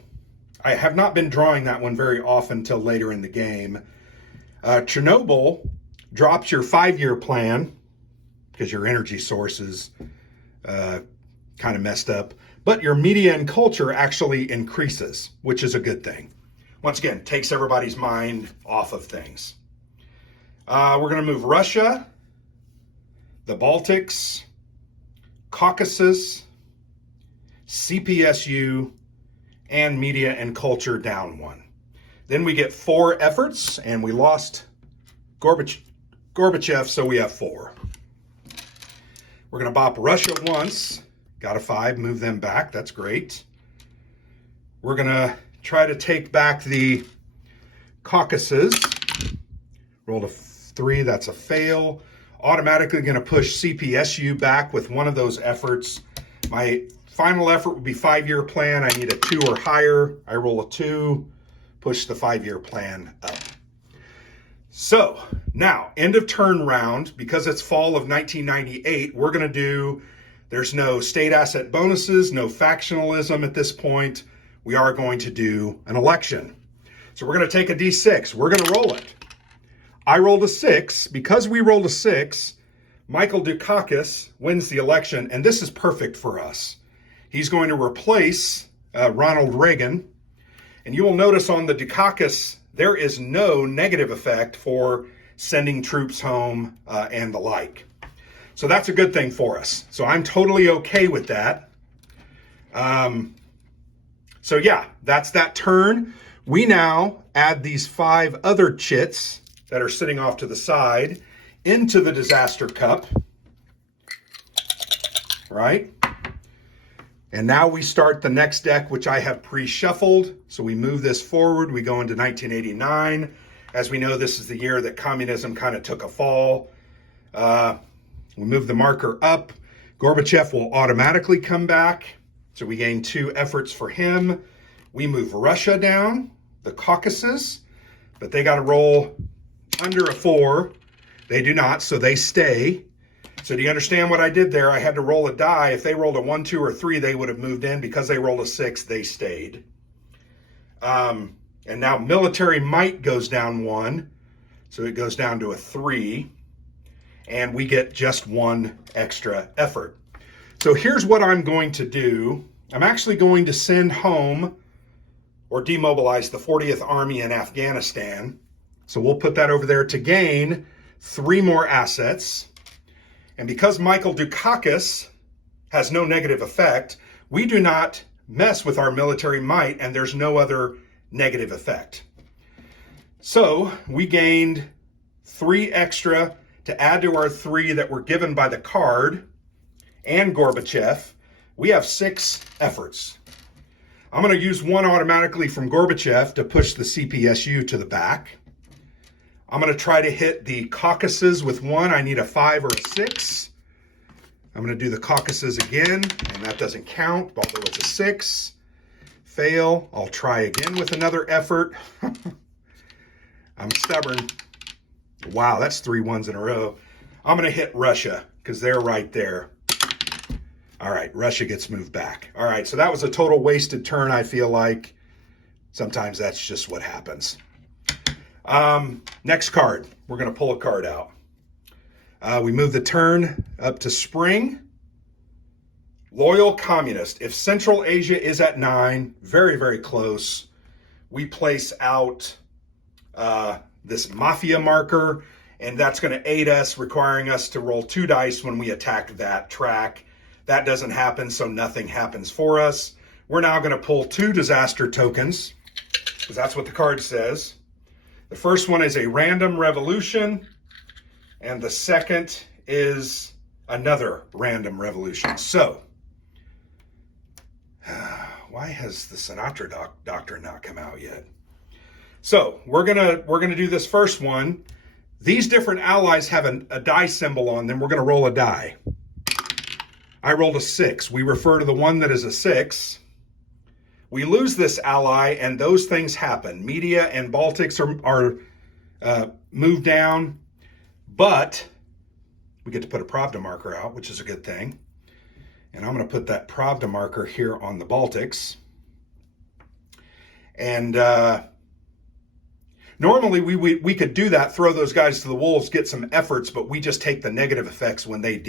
I have not been drawing that one very often till later in the game. Chernobyl drops your 5-year plan because your energy source is kind of messed up, but your media and culture actually increases, which is a good thing. Once again, takes everybody's mind off of things. We're going to move Russia, the Baltics, Caucasus, CPSU, and media and culture down 1. Then we get 4 efforts, and we lost Gorbachev, so we have 4. We're going to bop Russia once. Got a 5, move them back. That's great. We're going to try to take back the Caucasus. Rolled a 3, that's a fail. Automatically going to push CPSU back with one of those efforts. My final effort would be 5-year plan. I need a 2 or higher. I roll a 2, push the 5-year plan up. So now, end of turn round, because it's fall of 1998, we're going to do, there's no state asset bonuses, no factionalism at this point. We are going to do an election. So we're going to take a D6. We're going to roll it. I rolled a 6. Because we rolled a 6, Michael Dukakis wins the election, and this is perfect for us. He's going to replace Ronald Reagan. And you will notice on the Dukakis, there is no negative effect for sending troops home and the like. So that's a good thing for us. So I'm totally okay with that. So yeah, that's that turn. We now add these 5 other chits that are sitting off to the side into the disaster cup. Right? And now we start the next deck, which I have pre-shuffled. So we move this forward. We go into 1989. As we know, this is the year that communism kind of took a fall. We move the marker up. Gorbachev will automatically come back. So we gain 2 efforts for him. We move Russia down, the Caucasus, but they got to roll under a 4. They do not, so they stay. So do you understand what I did there? I had to roll a die. If they rolled a 1, 2, or 3, they would have moved in. Because they rolled a 6, they stayed. And now military might goes down 1. So it goes down to a 3. And we get just 1 extra effort. So here's what I'm going to do. I'm actually going to send home or demobilize the 40th Army in Afghanistan. So we'll put that over there to gain 3 more assets. And because Michael Dukakis has no negative effect, we do not mess with our military might, and there's no other negative effect. So we gained 3 extra to add to our 3 that were given by the card and Gorbachev. We have 6 efforts. I'm going to use 1 automatically from Gorbachev to push the CPSU to the back. I'm going to try to hit the Caucasus with 1. I need a 5 or a 6. I'm going to do the Caucasus again, and that doesn't count, although it's a 6. Fail. I'll try again with another effort. I'm stubborn. Wow, that's 3 1s in a row. I'm going to hit Russia because they're right there. All right, Russia gets moved back. All right, so that was a total wasted turn, I feel like. Sometimes that's just what happens. Next card. We're going to pull a card out. We move the turn up to spring. Loyal Communist. If Central Asia is at 9, very, very close, we place out this Mafia marker, and that's going to aid us, requiring us to roll 2 dice when we attack that track. That doesn't happen, so nothing happens for us. We're now going to pull 2 disaster tokens, because that's what the card says. The first one is a random revolution, and the second is another random revolution. So, why has the Sinatra Doctrine not come out yet? So we're gonna do this first one. These different allies have a die symbol on them. We're gonna roll a die. I rolled a 6. We refer to the one that is a 6. We lose this ally, and those things happen. Media and Baltics are moved down, but we get to put a Pravda marker out, which is a good thing. And I'm going to put that Pravda marker here on the Baltics. And normally we could do that, throw those guys to the wolves, get some efforts, but we just take the negative effects when they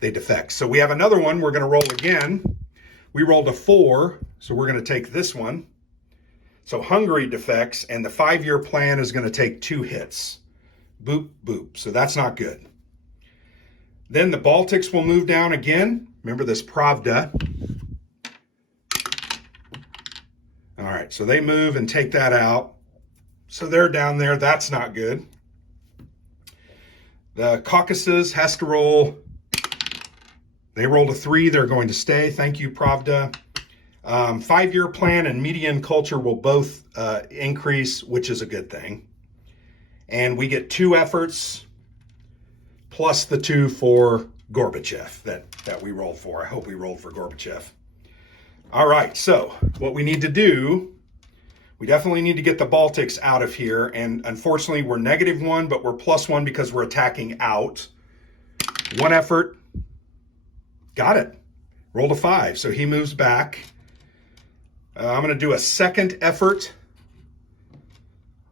defect. So we have another one. We're going to roll again. We rolled a 4, so we're going to take this one. So Hungary defects, and the 5-year plan is going to take 2 hits. Boop, boop. So that's not good. Then the Baltics will move down again. Remember this Pravda. All right, so they move and take that out. So they're down there. That's not good. The Caucasus has to roll. They rolled a 3. They're going to stay. Thank you, Pravda. 5-year plan and media and culture will both increase, which is a good thing. And we get 2 efforts plus the 2 for Gorbachev that we rolled for. I hope we rolled for Gorbachev. All right, so what we need to do, we definitely need to get the Baltics out of here. And unfortunately, we're -1, but we're +1 because we're attacking out. 1 effort. Got it. Rolled a 5, so he moves back. I'm going to do a second effort.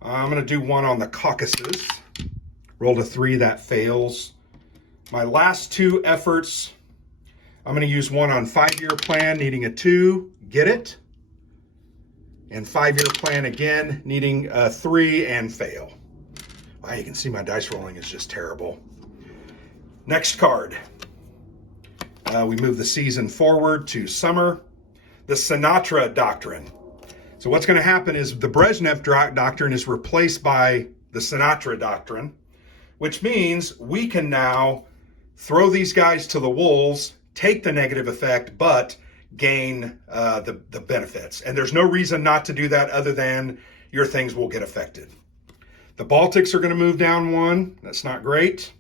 I'm going to do one on the Caucasus. Rolled a 3, that fails. My last 2 efforts, I'm going to use one on 5-year plan, needing a 2, get it. And 5-year plan again, needing a 3 and fail. Wow, you can see my dice rolling is just terrible. Next card. We move the season forward to summer. The Sinatra Doctrine. So what's going to happen is the Brezhnev Doctrine is replaced by the Sinatra Doctrine, which means we can now throw these guys to the wolves, take the negative effect, but gain the benefits. And there's no reason not to do that other than your things will get affected. The Baltics are going to move down 1. That's not great.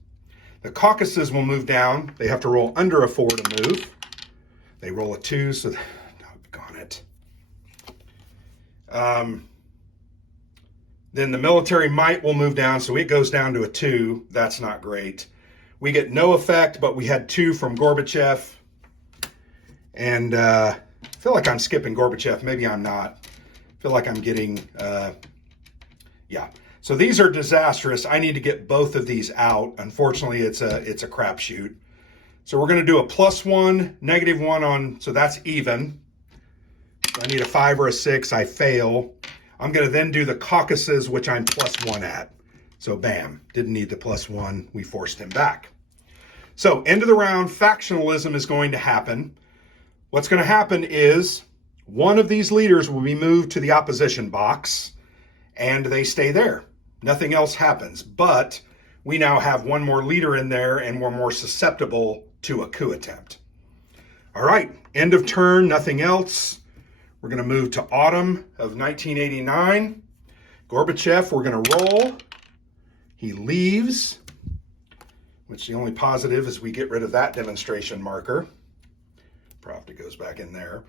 The Caucasus will move down. They have to roll under a 4 to move. They roll a 2, so doggone it. Then the military might will move down, so it goes down to a 2. That's not great. We get no effect, but we had 2 from Gorbachev. And I feel like I'm skipping Gorbachev. Maybe I'm not. I feel like I'm getting, yeah. So these are disastrous. I need to get both of these out. Unfortunately, it's a crapshoot. So we're going to do a +1, -1 on, so that's even. So I need a 5 or a 6. I fail. I'm going to then do the Caucasus, which I'm +1 at. So bam, didn't need the +1. We forced him back. So end of the round, factionalism is going to happen. What's going to happen is one of these leaders will be moved to the opposition box, and they stay there. Nothing else happens. But we now have one more leader in there, and we're more susceptible to a coup attempt. All right, end of turn, nothing else. We're going to move to autumn of 1989. Gorbachev, we're going to roll. He leaves, which the only positive is we get rid of that demonstration marker. Pravda goes back in there.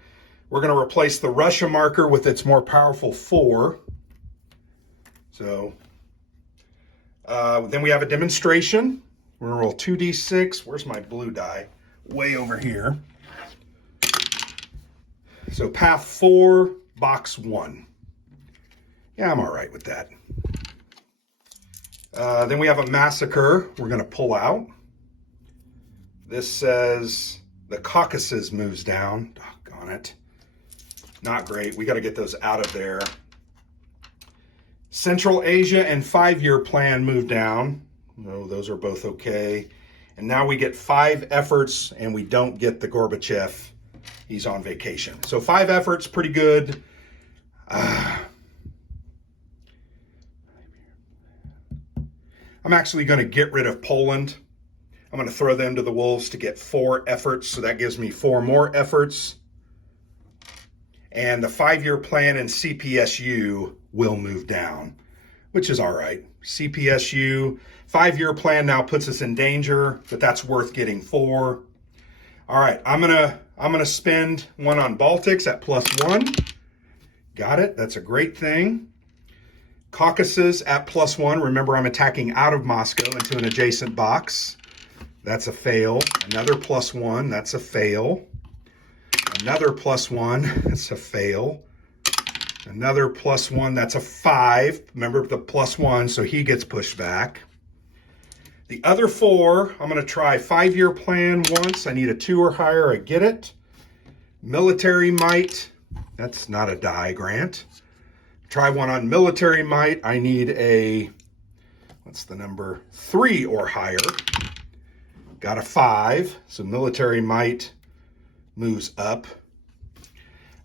We're going to replace the Russia marker with its more powerful 4. So then we have a demonstration. We're going to roll 2d6. Where's my blue die? Way over here. So path 4, box 1. Yeah, I'm all right with that. Then we have a massacre we're going to pull out. This says the Caucasus moves down. Doggone it. Not great. We got to get those out of there. Central Asia and 5-year plan move down. No, those are both okay. And now we get 5 efforts and we don't get the Gorbachev. He's on vacation. So 5 efforts, pretty good. I'm actually going to get rid of Poland. I'm going to throw them to the wolves to get 4 efforts. So that gives me 4 more efforts. And the 5-year plan in CPSU will move down, which is all right. CPSU, 5-year plan now puts us in danger, but that's worth getting 4. All right, I'm gonna spend 1 on Baltics at +1. Got it. That's a great thing. Caucasus at +1. Remember, I'm attacking out of Moscow into an adjacent box. That's a fail. Another +1. That's a fail. Another +1. That's a fail. Another +1. That's a 5. Remember the +1, so he gets pushed back. The other 4, I'm going to try 5-year plan once. I need a 2 or higher. I get it. Military might. That's not a die grant. Try 1 on military might. I need a, what's the number? 3 or higher. Got a 5. So military might moves up.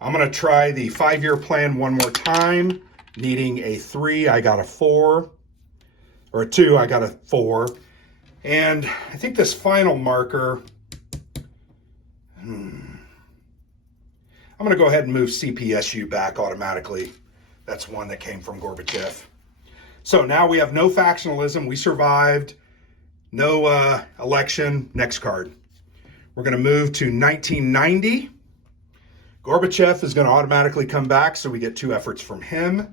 I'm going to try the 5-year plan one more time. Needing a 3. I got a 4. Or a 2. I got a 4. And I think this final marker, I'm going to go ahead and move CPSU back automatically. That's one that came from Gorbachev. So now we have no factionalism. We survived. No election. Next card. We're going to move to 1990. Gorbachev is going to automatically come back, so we get 2 efforts from him.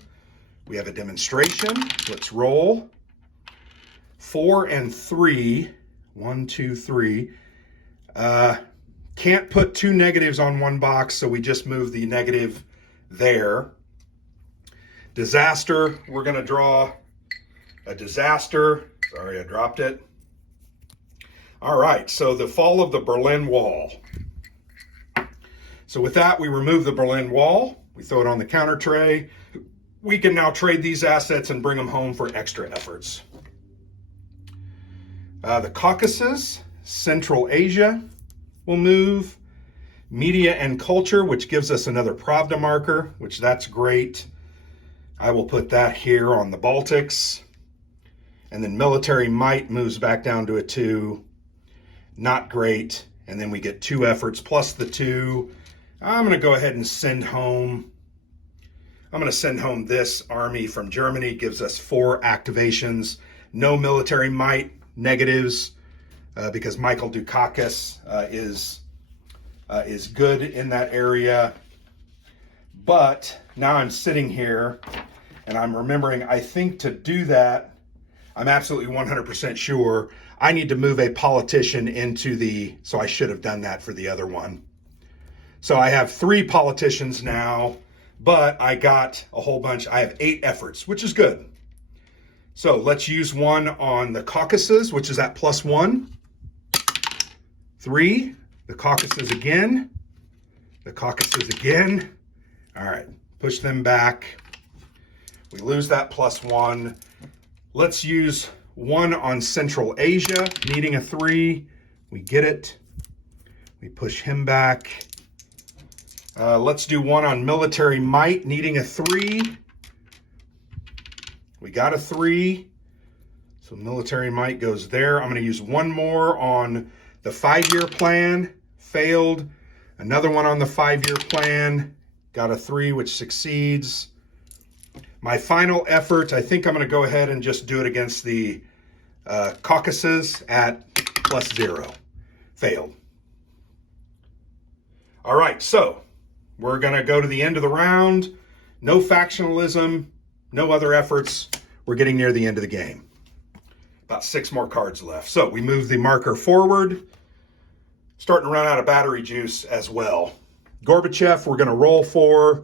We have a demonstration. Let's roll. 4 and 3. 1, 2, 3. Can't put 2 negatives on one box, so we just move the negative there. Disaster. We're going to draw a disaster. Sorry, I dropped it. All right, so the fall of the Berlin Wall. So with that, we remove the Berlin Wall. We throw it on the counter tray. We can now trade these assets and bring them home for extra efforts. The Caucasus, Central Asia will move. Media and culture, which gives us another Pravda marker, which that's great. I will put that here on the Baltics. And then military might moves back down to a 2. Not great. And then we get 2 efforts plus the 2. I'm going to go ahead and send home. I'm going to send home this army from Germany. Gives us 4 activations. No military might negatives because Michael Dukakis is good in that area. But now I'm sitting here and I'm remembering, I think to do that, I'm absolutely 100% sure I need to move a politician into the, so I should have done that for the other one. So I have 3 politicians now, but I got a whole bunch. I have 8 efforts, which is good. So let's use 1 on the Caucasus, which is at +1. 3, the Caucasus again. The Caucasus again. All right, push them back. We lose that +1. Let's use 1 on Central Asia, needing a 3. We get it. We push him back. Let's do 1 on military might, needing a 3. We got a 3. So military might goes there. I'm going to use 1 more on the 5-year plan. Failed. Another 1 on the 5-year plan. Got a 3, which succeeds. My final effort, I think I'm going to go ahead and just do it against the Caucasus at +0. Failed. All right, so we're going to go to the end of the round. No factionalism, no other efforts. We're getting near the end of the game. About 6 more cards left. So we move the marker forward. Starting to run out of battery juice as well. Gorbachev, we're going to roll for.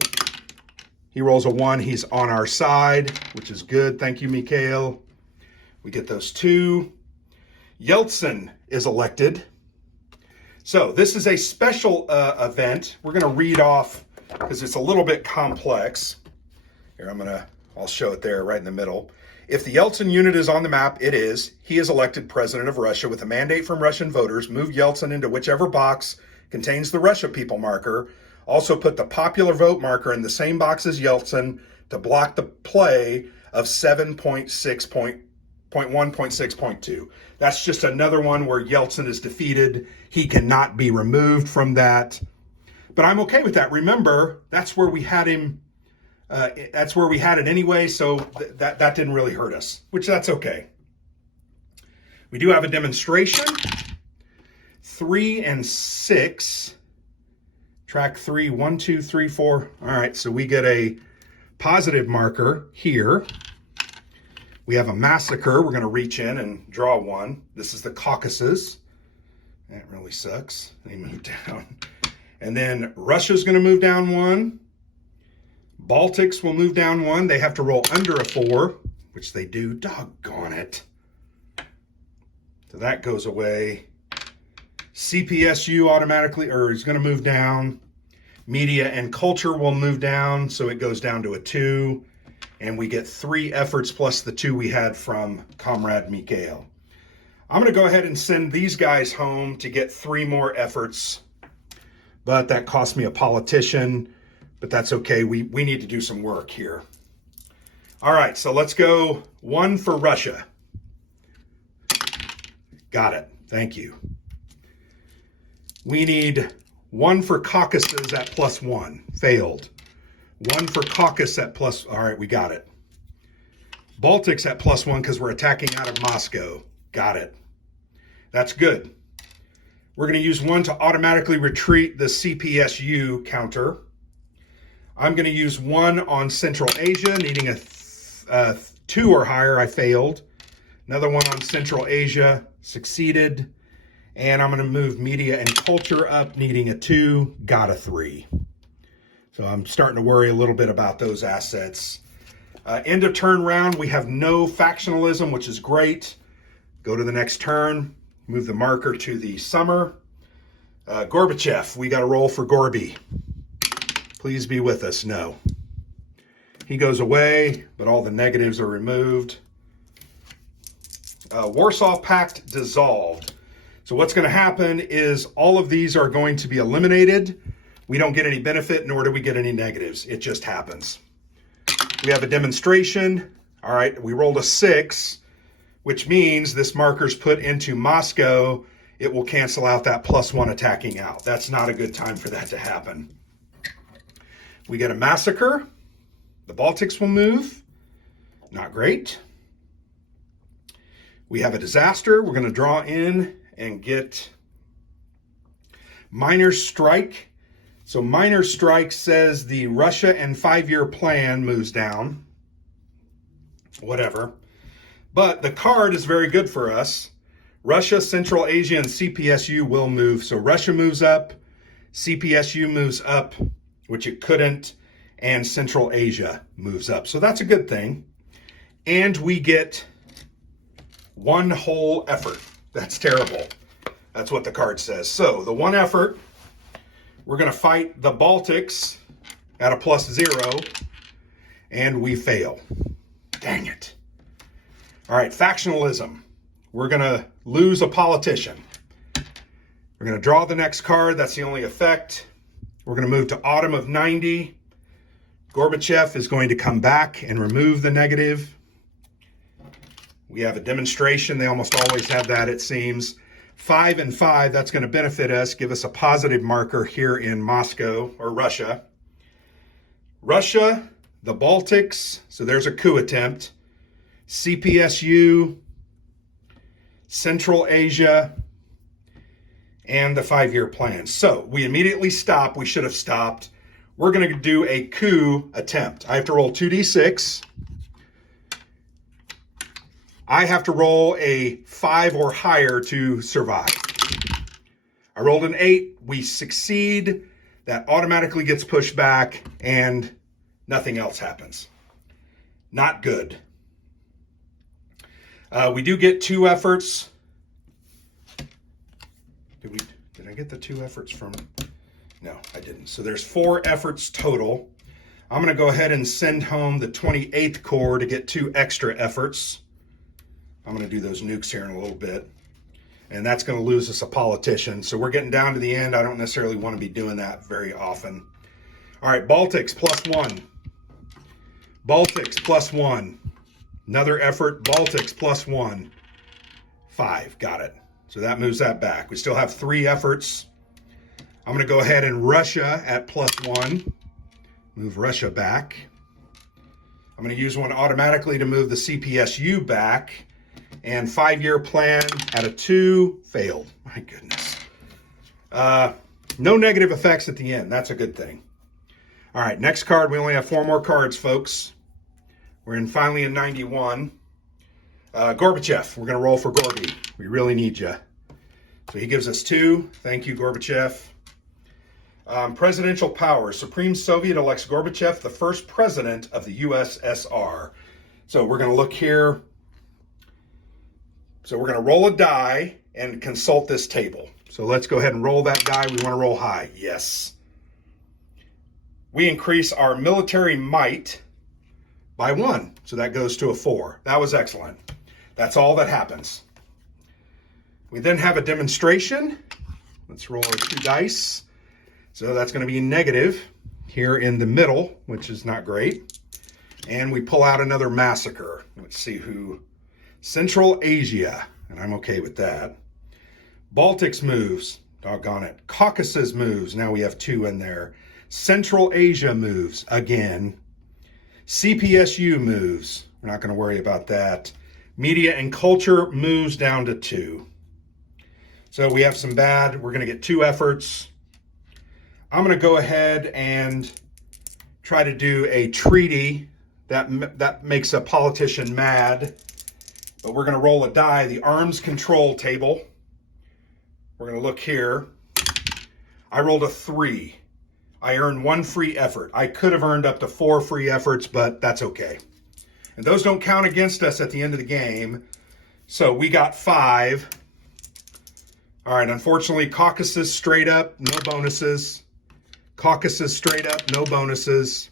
He rolls a 1. He's on our side, which is good. Thank you, Mikhail. We get those 2. Yeltsin is elected. So this is a special event. We're going to read off because it's a little bit complex. Here, I'll show it there right in the middle. If the Yeltsin unit is on the map, it is. He is elected president of Russia with a mandate from Russian voters. Move Yeltsin into whichever box contains the Russia people marker. Also put the popular vote marker in the same box as Yeltsin to block the play of 7.6.1.6.2. That's just another one where Yeltsin is defeated. He cannot be removed from that. But I'm okay with that. Remember, that's where we had him. That's where we had it anyway, so that didn't really hurt us, which that's okay. We do have a demonstration. 3 and 6. Track 3, 1, 2, 3, 4. All right, so we get a positive marker here. We have a massacre. We're going to reach in and draw one. This is the Caucasus. That really sucks. They moved down. And then Russia's going to move down 1. Baltics will move down 1. They have to roll under a 4, which they do. Doggone it. So that goes away. CPSU automatically, or is going to move down. Media and culture will move down, so it goes down to a 2. And we get 3 efforts plus the 2 we had from Comrade Mikhail. I'm going to go ahead and send these guys home to get 3 more efforts. But that cost me a politician. But that's okay. We need to do some work here. All right, so let's go 1 for Russia. Got it. Thank you. We need 1 for Caucasus at +1. Failed. 1 for Caucasus at plus. All right, we got it. Baltics at +1 because we're attacking out of Moscow. Got it. That's good. We're going to use 1 to automatically retreat the CPSU counter. I'm going to use 1 on Central Asia, needing a 2 or higher. I failed. Another 1 on Central Asia, succeeded. And I'm going to move media and culture up, needing a 2, got a 3. So I'm starting to worry a little bit about those assets. End of turn round, we have no factionalism, which is great. Go to the next turn, move the marker to the summer. Gorbachev, we got to roll for Gorby. Please be with us. No. He goes away, but all the negatives are removed. Warsaw Pact dissolved. So what's going to happen is all of these are going to be eliminated. We don't get any benefit, nor do we get any negatives. It just happens. We have a demonstration. All right, we rolled a 6, which means this marker's put into Moscow. It will cancel out that +1 attacking out. That's not a good time for that to happen. We get a massacre. The Baltics will move. Not great. We have a disaster. We're going to draw in and get minor strike. So minor strike says the Russia and 5-year plan moves down. Whatever. But the card is very good for us. Russia, Central Asia, and CPSU will move. So Russia moves up. CPSU moves up, which it couldn't, and Central Asia moves up. So that's a good thing. And we get 1 whole effort. That's terrible. That's what the card says. So the 1 effort, we're going to fight the Baltics at a +0, and we fail. Dang it. All right, factionalism. We're going to lose a politician. We're going to draw the next card. That's the only effect. We're going to move to autumn of 90. Gorbachev is going to come back and remove the negative. We have a demonstration. They almost always have that, it seems. 5 and 5, that's going to benefit us, give us a positive marker here in Moscow, or Russia. Russia, the Baltics, so there's a coup attempt. CPSU, Central Asia, and the 5-year plan. So we immediately stop. We should have stopped. We're going to do a coup attempt. I have to roll 2d6. I have to roll a 5 or higher to survive. I rolled an 8. We succeed. That automatically gets pushed back, and Nothing else happens. Not good. We do get 2 efforts. Did I get the 2 efforts from? No, I didn't. So there's 4 efforts total. I'm going to go ahead and send home the 28th Corps to get 2 extra efforts. I'm going to do those nukes here in a little bit. And that's going to lose us a politician. So we're getting down to the end. I don't necessarily want to be doing that very often. All right, Baltics +1. Baltics +1. Another effort, Baltics +1. 5, got it. So that moves that back. We still have 3 efforts. I'm going to go ahead and Russia at +1. Move Russia back. I'm going to use one automatically to move the CPSU back. And 5-year plan at a 2, failed. My goodness. No negative effects at the end. That's a good thing. All right, next card. We only have 4 more cards, folks. We're finally in 91. Gorbachev. We're going to roll for Gorby. We really need you. So he gives us 2. Thank you, Gorbachev. Presidential power. Supreme Soviet elects Gorbachev the first president of the USSR. So we're going to look here. So we're going to roll a die and consult this table. So let's go ahead and roll that die. We want to roll high. Yes. We increase our military might by 1. So that goes to a 4. That was excellent. That's all that happens. We then have a demonstration. Let's roll our 2 dice. So that's going to be negative here in the middle, which is not great. And we pull out another massacre. Let's see who. Central Asia, and I'm okay with that. Baltics moves. Doggone it. Caucasus moves. Now we have 2 in there. Central Asia moves again. CPSU moves. We're not going to worry about that. Media and culture moves down to 2. So we have some bad. We're going to get 2 efforts. I'm going to go ahead and try to do a treaty that makes a politician mad. But we're going to roll a die, the arms control table. We're going to look here. I rolled a 3. I earned 1 free effort. I could have earned up to 4 free efforts, but that's okay. And those don't count against us at the end of the game. So we got 5. All right, unfortunately, Caucasus straight up, no bonuses. Caucasus straight up, no bonuses.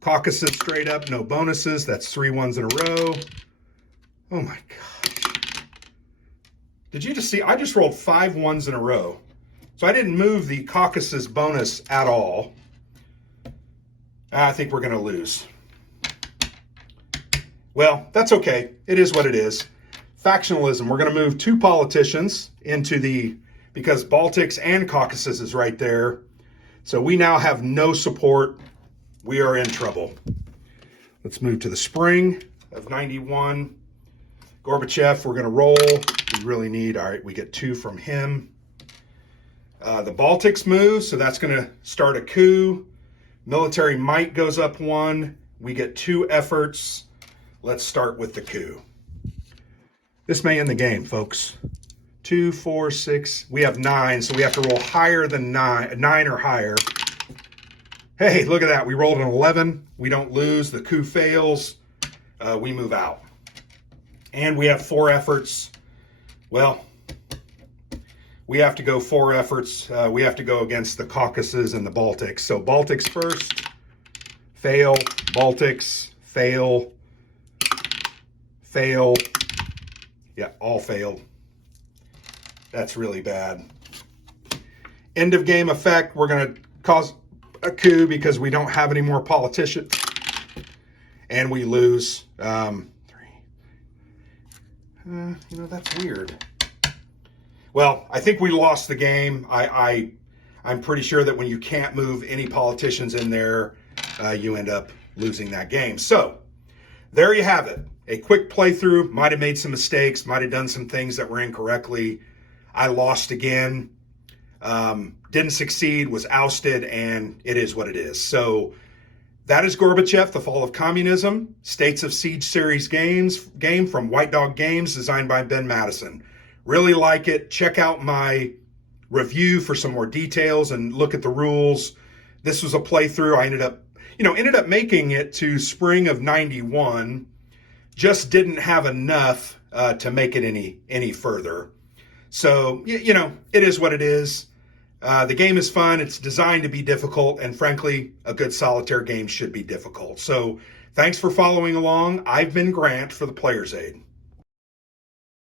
Caucasus straight up, no bonuses. That's 3 ones in a row. Oh my gosh. Did you just see? I just rolled 5 ones in a row. So I didn't move the Caucasus bonus at all. I think we're going to lose. Well, that's okay. It is what it is. Factionalism. We're going to move 2 politicians into because Baltics and Caucasus is right there. So we now have no support. We are in trouble. Let's move to the spring of 91. Gorbachev, we're going to roll. We really need, all right, we get 2 from him. The Baltics move, so that's going to start a coup. Military might goes up 1. We get 2 efforts. Let's start with the coup. This may end the game, folks. 2, 4, 6. We have 9, so we have to roll higher than 9 or higher. Hey, look at that. We rolled an 11. We don't lose. The coup fails. We move out. And we have 4 efforts. Well, we have to go 4 efforts. We have to go against the Caucasus and the Baltics. So Baltics first. Fail. Baltics. Fail. Fail. Yeah, all failed. That's really bad. End of game effect. We're going to cause a coup because we don't have any more politicians. And we lose. 3. That's weird. Well, I think we lost the game. I'm pretty sure that when you can't move any politicians in there, you end up losing that game. So there you have it. A quick playthrough. Might have made some mistakes. Might have done some things that were incorrectly. I lost again. Didn't succeed. Was ousted. And it is what it is. So that is Gorbachev, The Fall of Communism, States of Siege series game from White Dog Games, designed by Ben Madison. Really like it. Check out my review for some more details and look at the rules. This was a playthrough. I ended up, ended up making it to spring of 91, just didn't have enough to make it any further. So, it is what it is. The game is fun. It's designed to be difficult. And frankly, a good solitaire game should be difficult. So thanks for following along. I've been Grant for the Player's Aid.